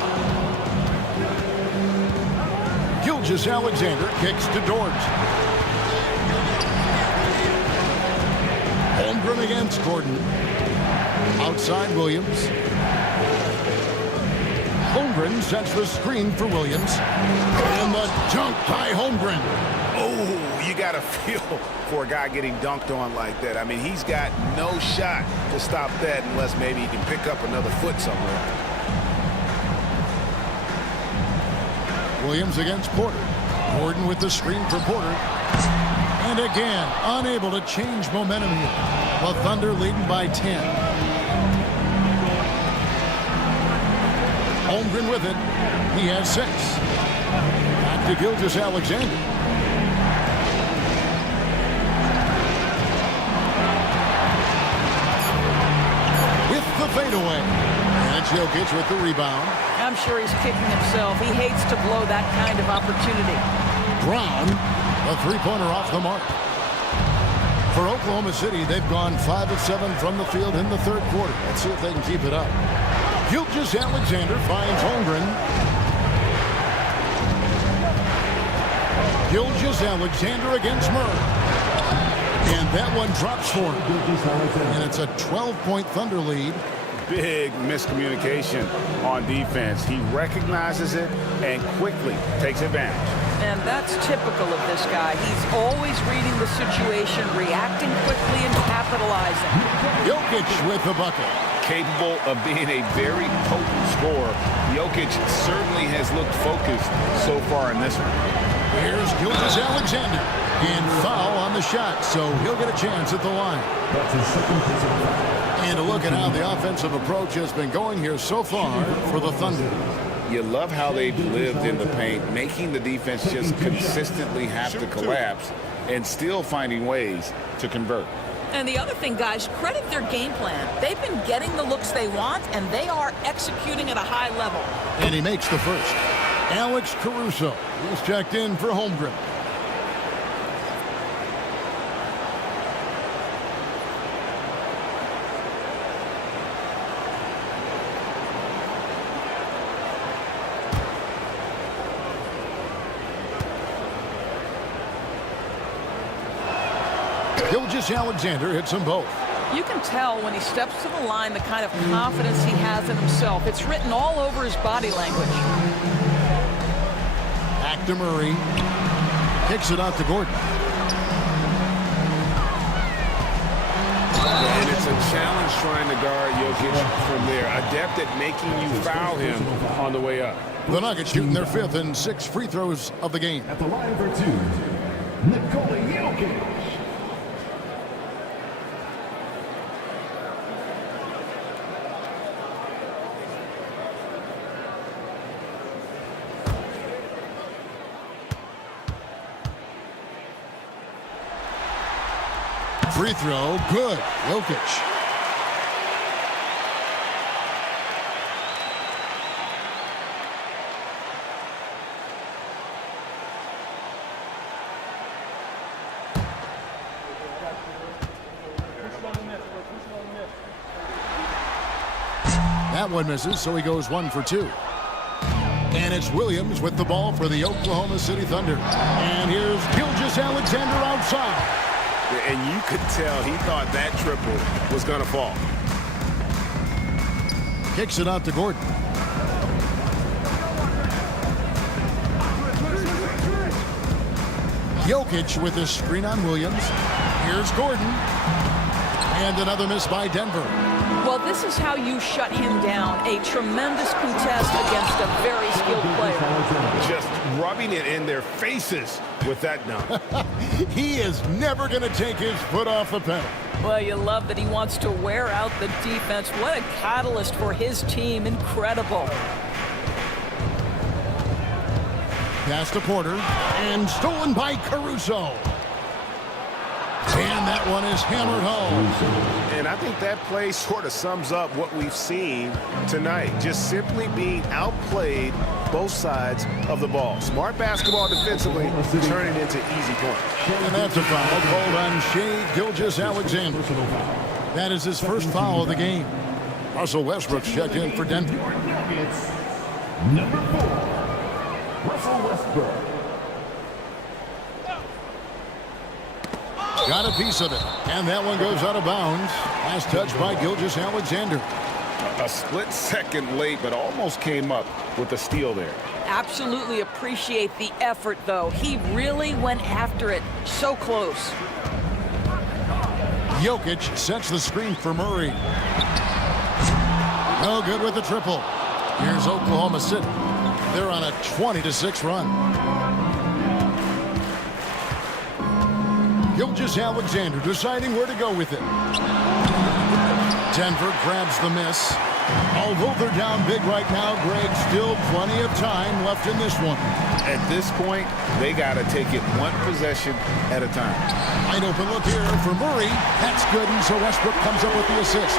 Gilgeous-Alexander kicks to Dort. Holmgren against Gordon. Outside Williams. Holmgren sets the screen for Williams. And the dunk by Holmgren. Oh, you got to feel for a guy getting dunked on like that. I mean, he's got no shot to stop that unless maybe he can pick up another foot somewhere. Williams against Porter. Gordon with the screen for Porter. And again, unable to change momentum here. The Thunder leading by 10. Holmgren with it. He has 6. Back to Gilgeous-Alexander. With the fadeaway. And it's Jokic with the rebound. I'm sure he's kicking himself. He hates to blow that kind of opportunity. Brown, a three-pointer off the mark. For Oklahoma City, they've gone 5 of 7 from the field in the third quarter. Let's see if they can keep it up. Gilgeous-Alexander finds Holmgren. Gilgeous-Alexander against Murray. And that one drops for him. And it's a 12-point Thunder lead. Big miscommunication on defense. He recognizes it and quickly takes advantage. And that's typical of this guy. He's always reading the situation, reacting quickly, and capitalizing. Jokic with the bucket. Capable of being a very potent scorer. Jokic certainly has looked focused so far in this one. Here's Gilgeous-Alexander. And foul on the shot, so he'll get a chance at the line. That's his second personal foul. And a look at how the offensive approach has been going here so far for the Thunder. You love how they've lived in the paint, making the defense just consistently have to collapse and still finding ways to convert. And the other thing, guys, credit their game plan. They've been getting the looks they want, and they are executing at a high level. And he makes the first. Alex Caruso is checked in for Holmgren. Gilgeous-Alexander hits them both. You can tell when he steps to the line the kind of confidence he has in himself. It's written all over his body language. Back to Murray. Kicks it out to Gordon. And it's a challenge trying to guard Jokic from there. Adept at making you foul him on the way up. The Nuggets shooting their 5th and 6th free throws of the game. At the line for 2, Nikola Jokic. Free throw, good. Jokic. That one misses, so he goes 1 for 2. And it's Williams with the ball for the Oklahoma City Thunder. And here's Gilgeous-Alexander outside. And you could tell he thought that triple was going to fall. Kicks it out to Gordon. Jokic with the screen on Williams. Here's Gordon. And another miss by Denver. Well, this is how you shut him down. A tremendous contest against a very skilled player. Just rubbing it in their faces with that dunk. He is never going to take his foot off the pedal. Well, you love that he wants to wear out the defense. What a catalyst for his team. Incredible. Pass to Porter. And stolen by Caruso. And that one is hammered home. And I think that play sort of sums up what we've seen tonight. Just simply being outplayed both sides of the ball. Smart basketball defensively, turning into easy points. And that's a foul called on Shai Gilgeous-Alexander. That is his first foul of the game. Russell Westbrook's checked in for Denver. Number 4, Russell Westbrook. Got a piece of it. And that one goes out of bounds. Last touch by Gilgeous-Alexander. A split second late, but almost came up with a steal there. Absolutely appreciate the effort, though. He really went after it. So close. Jokic sets the screen for Murray. No good with the triple. Here's Oklahoma City. They're on a 20-6 run. Gilgeous-Alexander deciding where to go with it. Denver grabs the miss. Although they're down big right now, Greg, still plenty of time left in this one. At this point, they got to take it one possession at a time. Wide open look here for Murray. That's good, and so Westbrook comes up with the assist.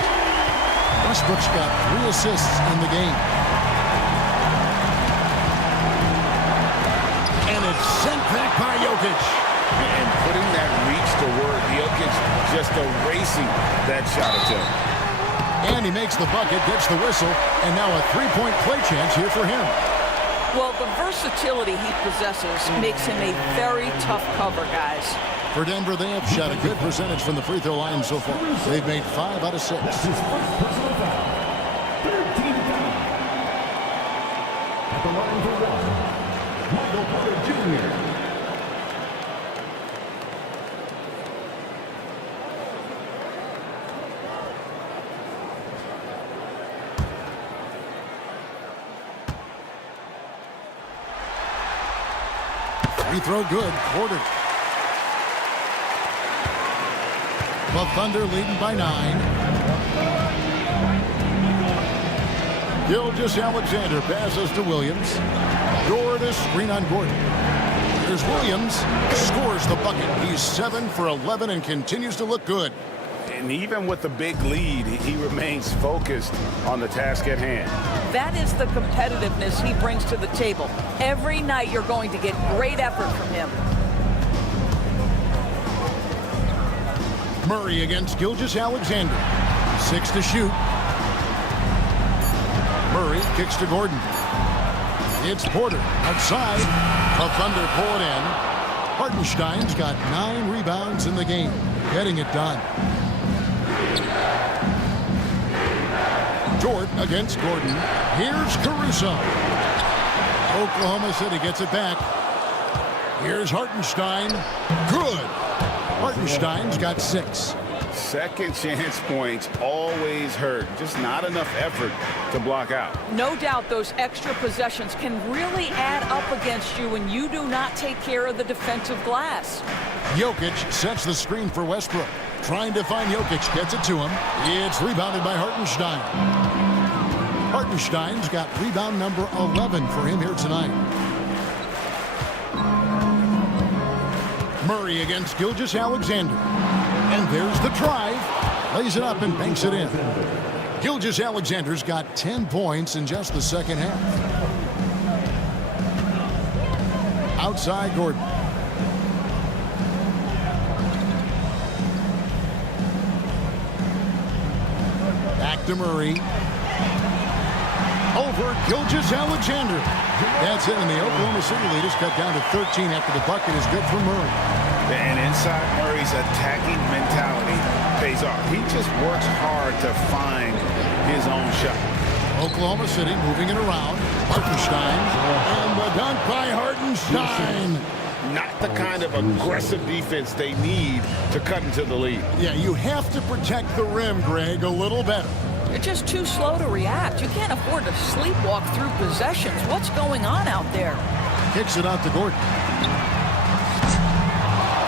Westbrook's got 3 assists in the game. And it's sent back by Jokic. And putting that reach to work, Jokic just erasing that shot attempt. And he makes the bucket, gets the whistle, and now a 3-point play chance here for him. Well, the versatility he possesses makes him a very tough cover, guys. For Denver, they have shot a good percentage from the free throw line so far. They've made 5 out of 6. That's his first personal foul. 13 foul. At the line for 1, Michael Porter Jr. Free throw good. Porter. The Thunder leading by 9. Gilgeous-Alexander passes to Williams. Jordan screen on Gordon. There's Williams. Scores the bucket. He's 7 for 11 and continues to look good. And even with the big lead, he remains focused on the task at hand. That is the competitiveness he brings to the table. Every night you're going to get great effort from him. Murray against Gilgeous-Alexander. 6 to shoot. Murray kicks to Gordon. It's Porter outside. The Thunder pull it in. Hartenstein's got 9 rebounds in the game, getting it done. Jordan against Gordon. Here's Caruso. Oklahoma City gets it back. Here's Hartenstein. Good. Hartenstein's got 6. Second chance points always hurt. Just not enough effort to block out. No doubt those extra possessions can really add up against you when you do not take care of the defensive glass. Jokic sets the screen for Westbrook. Trying to find Jokic, gets it to him. It's rebounded by Hartenstein. Hartenstein's got rebound number 11 for him here tonight. Murray against Gilgeous-Alexander. And there's the drive. Lays it up and banks it in. Gilgeous-Alexander's got 10 points in just the second half. Outside Gordon. Back to Murray. Over Gilgeous-Alexander. That's it, and the Oklahoma City lead is cut down to 13 after the bucket is good for Murray. And inside Murray's attacking mentality pays off. He just works hard to find his own shot. Oklahoma City moving it around. Hartenstein. And the dunk by Hartenstein. Not the kind of aggressive defense they need to cut into the lead. Yeah, you have to protect the rim, Greg, a little better. You're just too slow to react. You can't afford to sleepwalk through possessions. What's going on out there? Kicks it out to Gordon.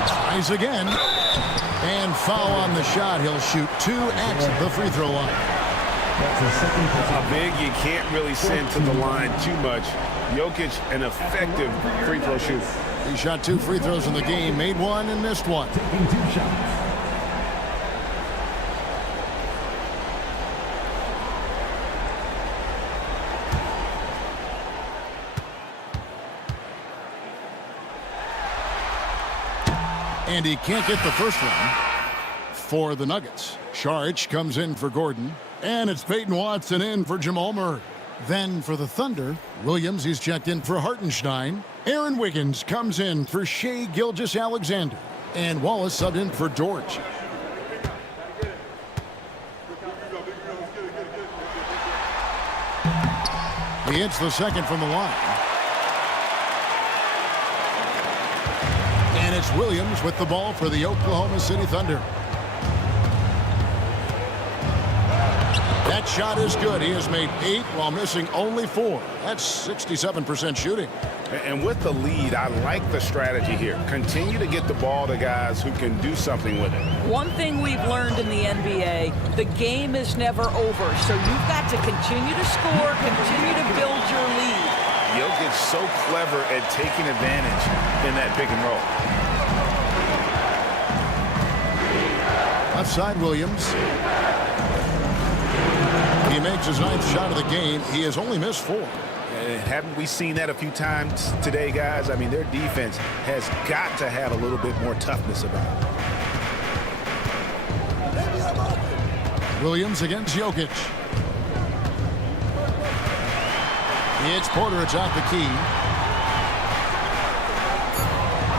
Tries again. And foul on the shot. He'll shoot 2 at the free throw line. A big you can't really send to the line too much. Jokic, an effective free throw shooter. He shot 2 free throws in the game, made 1 and missed 1. Taking 2 shots. And he can't get the first one for the Nuggets. Saric comes in for Gordon. And it's Peyton Watson in for Jamal Murray. Then for the Thunder, Williams, he's checked in for Hartenstein. Aaron Wiggins comes in for Shai Gilgeous-Alexander. And Wallace subbed in for George. He hits the second from the line. And it's Williams with the ball for the Oklahoma City Thunder. That shot is good. He has made 8 while missing only 4. That's 67% shooting. And with the lead, I like the strategy here. Continue to get the ball to guys who can do something with it. One thing we've learned in the NBA, the game is never over. So you've got to continue to score, continue to build your lead. Jokic so clever at taking advantage in that pick and roll. Left side, Williams. He makes his 9th shot of the game. He has only missed 4. Haven't we seen that a few times today, guys? I mean, their defense has got to have a little bit more toughness about it. Williams against Jokic. It's Porter. It's out the key.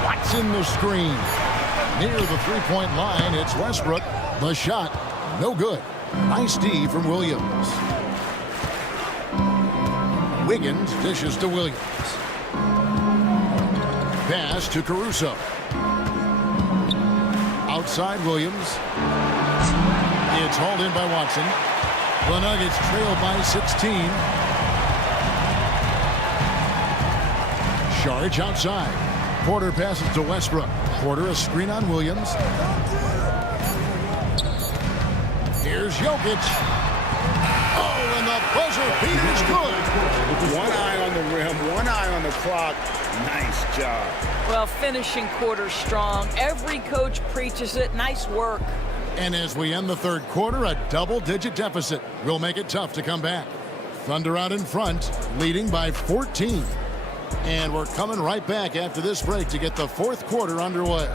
Watson the screen. Near the three-point line, it's Westbrook. The shot, no good. Nice D from Williams. Wiggins dishes to Williams. Pass to Caruso. Outside Williams. It's hauled in by Watson. The Nuggets trail by 16. Saric outside. Porter passes to Westbrook. Porter a screen on Williams. Here's Jokic. Oh, and the buzzer beater's good. One eye on the rim, one eye on the clock. Nice job. Well, finishing quarter strong. Every coach preaches it. Nice work. And as we end the third quarter, a double-digit deficit will make it tough to come back. Thunder out in front, leading by 14. And we're coming right back after this break to get the fourth quarter underway.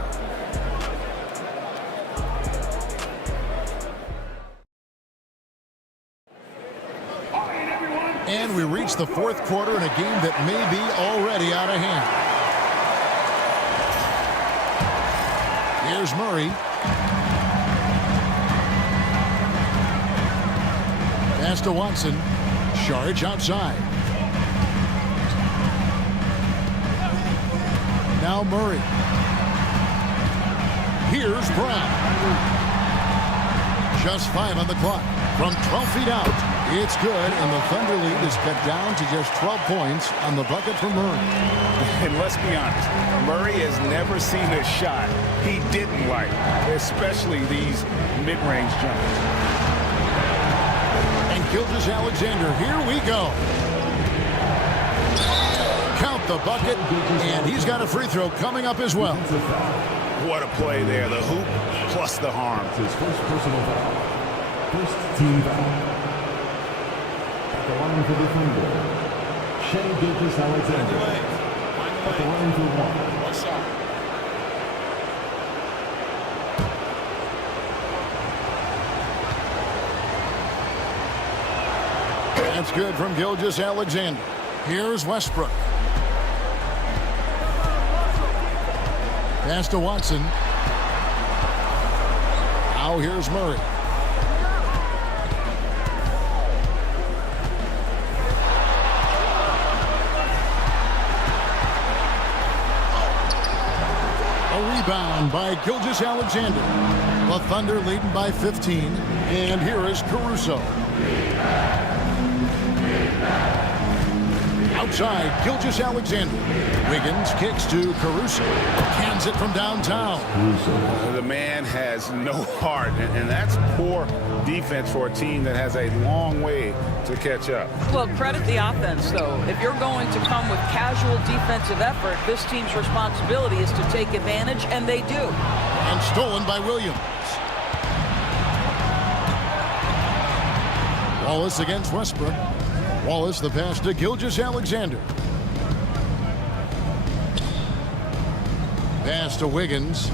And we reach the fourth quarter in a game that may be already out of hand. Here's Murray. Pass to Watson. Sharge outside. Now Murray. Here's Brown. Just 5 on the clock. From 12 feet out. It's good, and the Thunder lead is cut down to just 12 points on the bucket for Murray. And let's be honest, Murray has never seen a shot he didn't like, especially these mid-range jumpers. And Gilgeous-Alexander, here we go. Count the bucket, and he's got a free throw coming up as well. What a play there, the hoop plus the harm. His first personal foul. First team foul. At the line for the Thunder, Shai Gilgeous-Alexander. At the line for one. That's good from Gilgeous-Alexander. Here's Westbrook. Pass to Watson. Now here's Murray. Rebound by Gilgeous-Alexander. The Thunder leading by 15. And here is Caruso. Outside, Gilgeous-Alexander. Wiggins kicks to Caruso. Cans it from downtown. The man has no heart, and that's poor defense for a team that has a long way to catch up. Well, credit the offense, though. If you're going to come with casual defensive effort, this team's responsibility is to take advantage, and they do. And stolen by Williams. Wallace against Westbrook. Wallace the pass to Gilgeous-Alexander. Pass to Wiggins.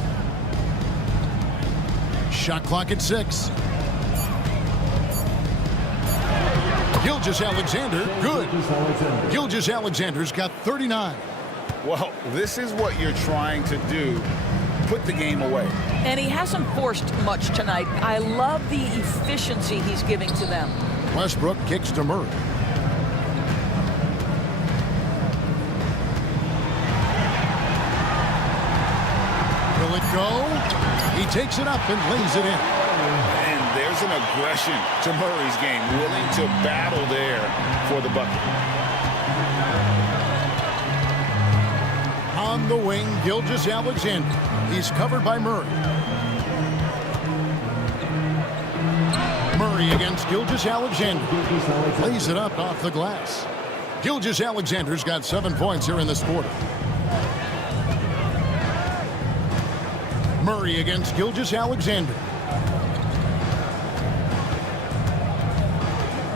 Shot clock at 6. Gilgeous-Alexander, good. Gilgeous-Alexander's got 39. Well, this is what you're trying to do. Put the game away. And he hasn't forced much tonight. I love the efficiency he's giving to them. Westbrook kicks to Murray. Will it go? He takes it up and lays it in. And there's an aggression to Murray's game, willing to battle there for the bucket. On the wing, Gilgeous-Alexander. He's covered by Murray. Murray against Gilgeous-Alexander. Lays it up off the glass. Gilgeous-Alexander's got 7 points here in this quarter. Murray against Gilgeous-Alexander.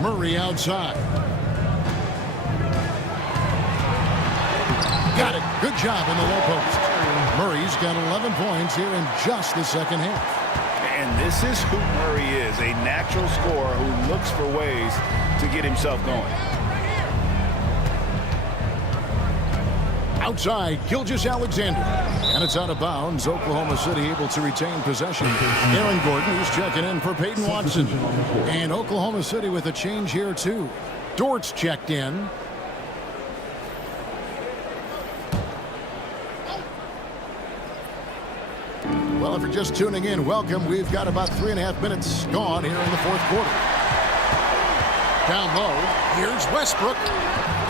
Murray outside. Got it. Good job in the low post. Murray's got 11 points here in just the second half. And this is who Murray is, a natural scorer who looks for ways to get himself going. Outside, Gilgeous-Alexander. And it's out of bounds. Oklahoma City able to retain possession. Aaron Gordon is checking in for Peyton Watson. And Oklahoma City with a change here, too. Dort's checked in. Well, if you're just tuning in, welcome. We've got about 3.5 minutes gone here in the fourth quarter. Down low, here's Westbrook.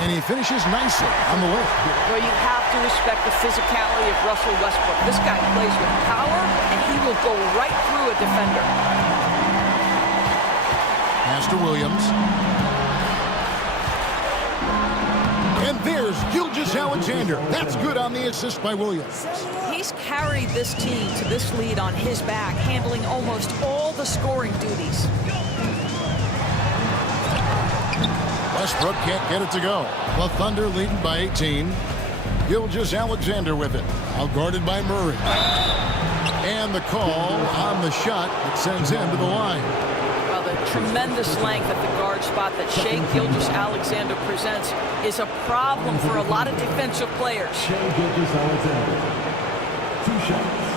and he finishes nicely on the way. Well, you have to respect the physicality of Russell Westbrook. This guy plays with power, and he will go right through a defender. Pass to Williams. And there's Gilgeous-Alexander. That's good on the assist by Williams. He's carried this team to this lead on his back, handling almost all the scoring duties. Westbrook can't get it to go. The Thunder leading by 18. Gilgeous-Alexander with it. Outguarded by Murray. And the call on the shot that sends him to the line. Well, the tremendous length at the guard spot that Shai Gilgeous-Alexander presents is a problem for a lot of defensive players. Shai Gilgeous-Alexander. 2 shots.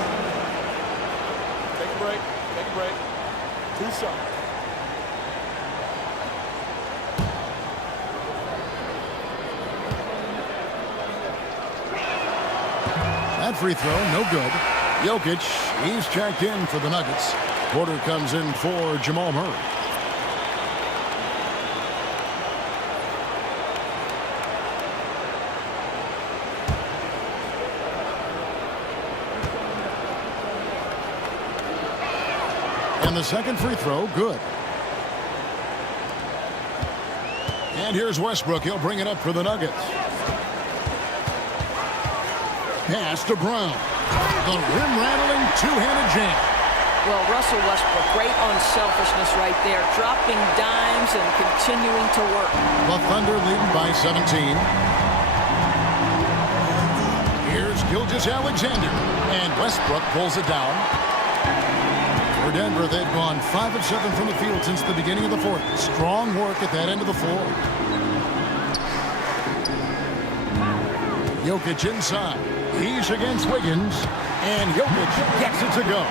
Take a break. Take a break. 2 shots. That free throw, no good. Jokic, he's checked in for the Nuggets. Porter comes in for Jamal Murray. And the second free throw, good. And here's Westbrook. He'll bring it up for the Nuggets. Pass to Brown. The rim-rattling two-handed jam. Well, Russell Westbrook, great unselfishness right there, dropping dimes and continuing to work. The Thunder leading by 17. Here's Gilgeous-Alexander, and Westbrook pulls it down. For Denver, they've gone 5 of 7 from the field since the beginning of the fourth. Strong work at that end of the floor. Jokic inside. He's against Wiggins, and Jokic gets it to go.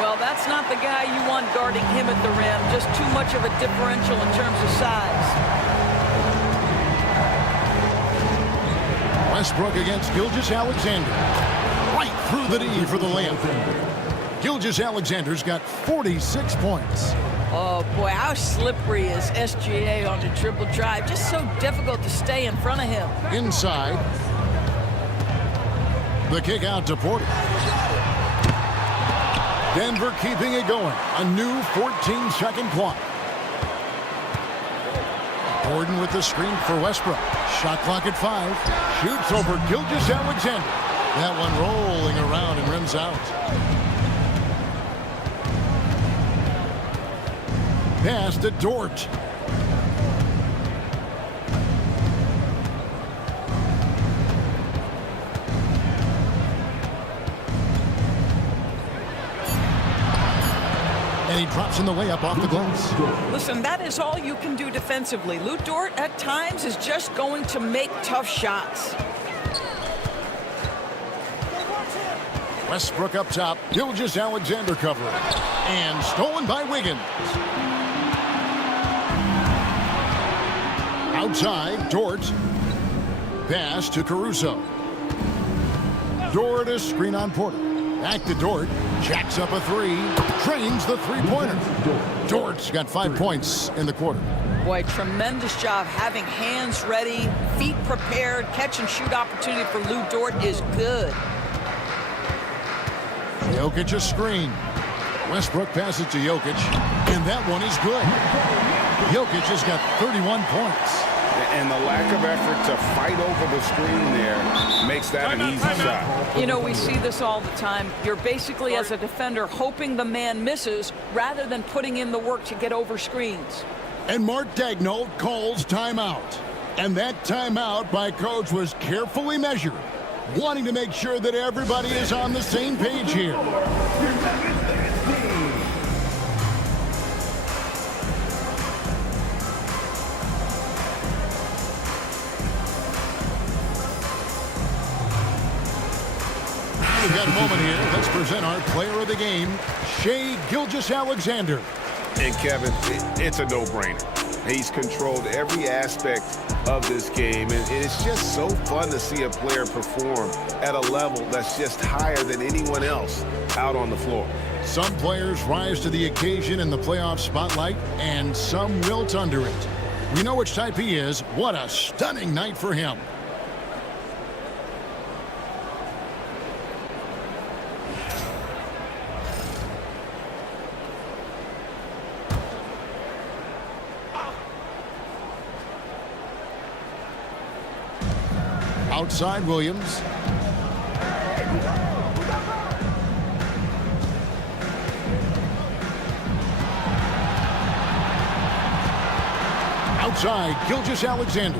Well, that's not the guy you want guarding him at the rim. Just too much of a differential in terms of size. Westbrook against Gilgeous-Alexander. Right through the D for the layup. Gilgeous-Alexander's got 46 points. Oh, boy, how slippery is SGA on the dribble drive. Just so difficult to stay in front of him. Inside. The kick out to Porter. Denver keeping it going. A new 14-second clock. Gordon with the screen for Westbrook. Shot clock at 5. Shoots over Gilgeous-Alexander. That one rolling around and rims out. Pass to Dort. And he drops in the layup off the glass. Listen, that is all you can do defensively. Lou Dort, at times, is just going to make tough shots. Westbrook up top. Gilgeous-Alexander covering. And stolen by Wiggins. Outside, Dort. Pass to Caruso. Dort, a screen on Porter. Back to Dort. Jacks up a 3. Drains the three-pointer. Dort's got 5 points in the quarter. Boy, tremendous job having hands ready, feet prepared. Catch and shoot opportunity for Lou Dort is good. Jokic a screen. Westbrook passes to Jokic, and that one is good. Jokic has got 31 points. And the lack of effort to fight over the screen there makes that an easy shot. You know, we see this all the time. You're basically, as a defender, hoping the man misses rather than putting in the work to get over screens. And Mark Daigneault calls timeout. And that timeout by coach was carefully measured, wanting to make sure that everybody is on the same page here. We've got a moment here. Let's present our player of the game, Shai Gilgeous-Alexander. And Kevin, it's a no-brainer. He's controlled every aspect of this game, and it's just so fun to see a player perform at a level that's just higher than anyone else out on the floor. Some players rise to the occasion in the playoff spotlight, and some wilt under it. We know which type he is. What a stunning night for him. Outside Williams. Outside, Gilgeous-Alexander.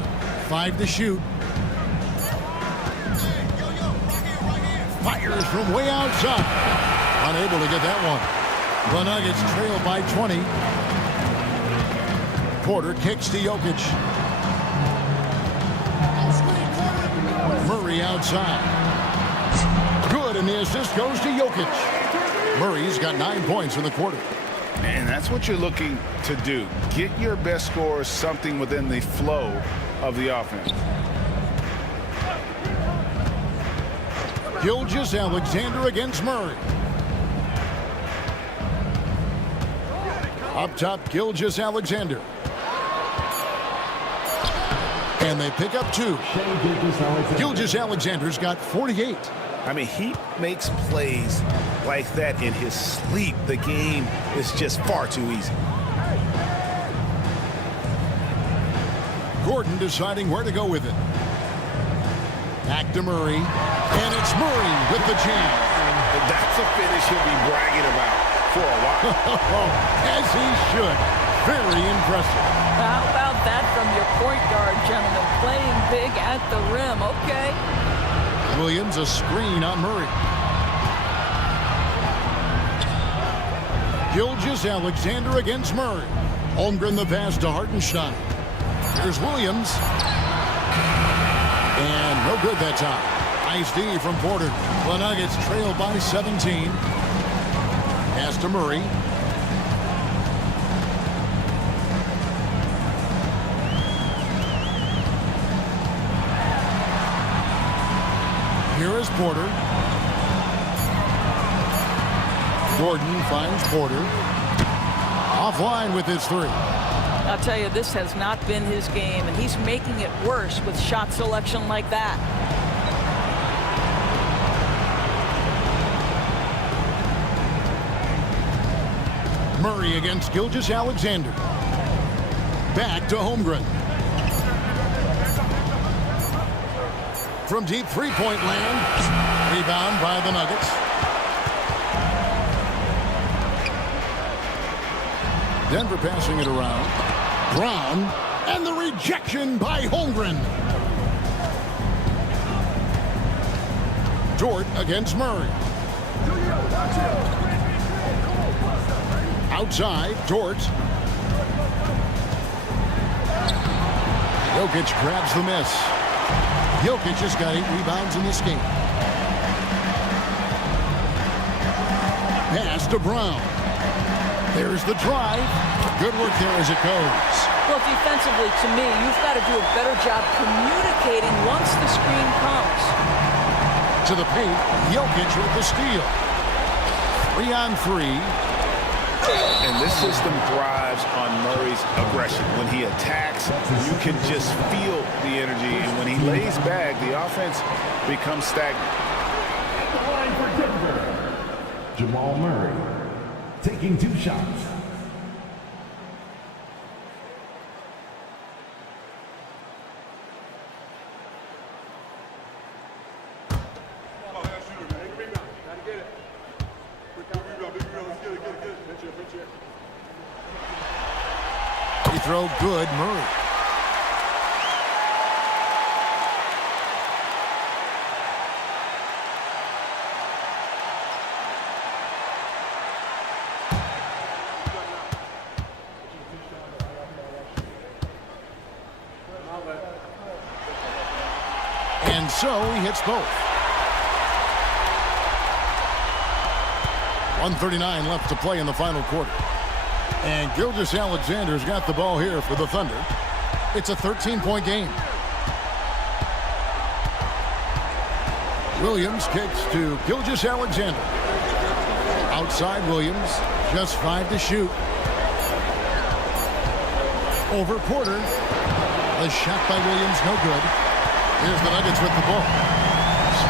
5 to shoot. Fires from way outside. Unable to get that one. The Nuggets trail by 20. Porter kicks to Jokic. Murray outside. Good, and the assist goes to Jokic. Murray's got 9 points in the quarter. And that's what you're looking to do. Get your best scorers something within the flow of the offense. Gilgeous-Alexander against Murray. Up top, Gilgeous-Alexander. And they pick up 2. Gilgeous-Alexander's got 48. I mean, he makes plays like that in his sleep. The game is just far too easy. Gordon deciding where to go with it. Back to Murray. And it's Murray with the jam. That's a finish he'll be bragging about for a while. As he should. Very impressive. How about that from your point guard, gentlemen? Playing big at the rim. Okay. Williams a screen on Murray. Gilgeous-Alexander against Murray. Holmgren the pass to Hartenstein. Here's Williams. And no good that time. Nice D from Porter. The Nuggets trail by 17. Pass to Murray. Here is Porter. Gordon finds Porter. Offline with his 3. I'll tell you, this has not been his game, and he's making it worse with shot selection like that. Murray against Gilgeous-Alexander. Back to Holmgren. From deep three-point land. Rebound by the Nuggets. Denver passing it around. Brown. And the rejection by Holmgren. Dort against Murray. Outside, Dort. Jokic grabs the miss. Jokic has got 8 rebounds in this game. Pass to Brown. There's the drive. Good work there as it goes. Well, defensively, to me, you've got to do a better job communicating once the screen comes. To the paint, Jokic with the steal. 3 on 3. And this system thrives on Murray's aggression. When he attacks, you can just feel the energy. And when he lays back, the offense becomes stagnant. Line for Denver. Jamal Murray taking 2 shots. Free throw good, Murray. And so he hits both. 1:39 left to play in the final quarter. And Gilgeous-Alexander's got the ball here for the Thunder. It's a 13-point game. Williams kicks to Gilgeous-Alexander. Outside Williams, just 5 to shoot. Over Porter. The shot by Williams, no good. Here's the Nuggets with the ball.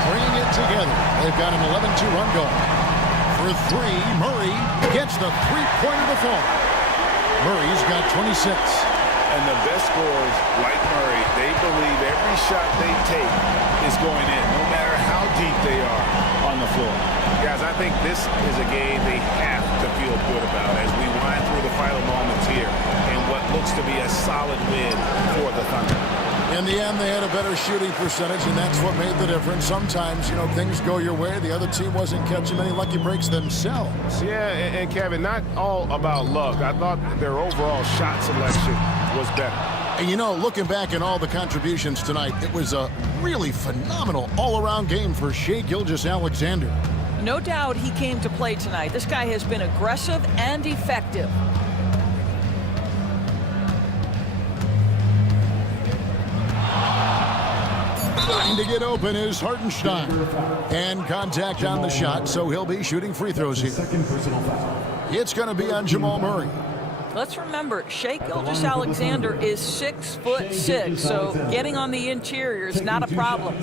Stringing it together. They've got an 11-2 run going. For three, Murray gets the three-pointer to fall. Murray's got 26. And the best scorers, like Murray, they believe every shot they take is going in, no matter how deep they are on the floor. Guys, I think this is a game they have to feel good about as we wind through the final moments here in what looks to be a solid win for the Thunder. In the end, they had a better shooting percentage, and that's what made the difference. Sometimes, things go your way. The other team wasn't catching many lucky breaks themselves. Yeah, and Kevin, not all about luck. I thought their overall shot selection was better. And looking back at all the contributions tonight, it was a really phenomenal all-around game for Shai Gilgeous-Alexander. No doubt he came to play tonight. This guy has been aggressive and effective. Trying to get open is Hartenstein. And contact on the shot, so he'll be shooting free throws here. It's going to be on Jamal Murray. Let's remember, Shai Gilgeous-Alexander is 6'6", so getting on the interior is not a problem.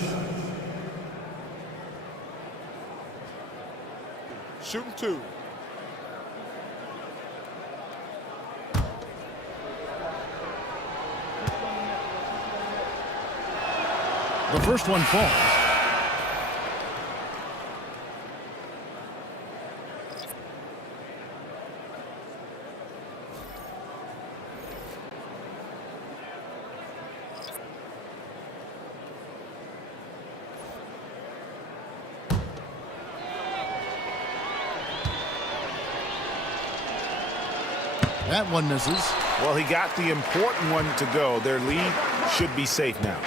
Shooting two. The first one falls. That one misses. Well, he got the important one to go. Their lead should be safe now.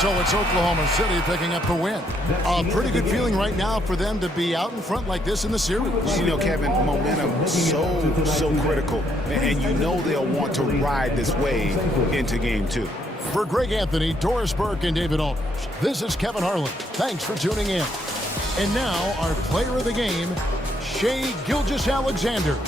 So it's Oklahoma City picking up the win. A pretty good feeling right now for them to be out in front like this in the series. Kevin, momentum so critical. And they'll want to ride this wave into game two. For Greg Anthony, Doris Burke, and David Aldridge, this is Kevin Harlan. Thanks for tuning in. And now, our player of the game, Shai Gilgeous-Alexander.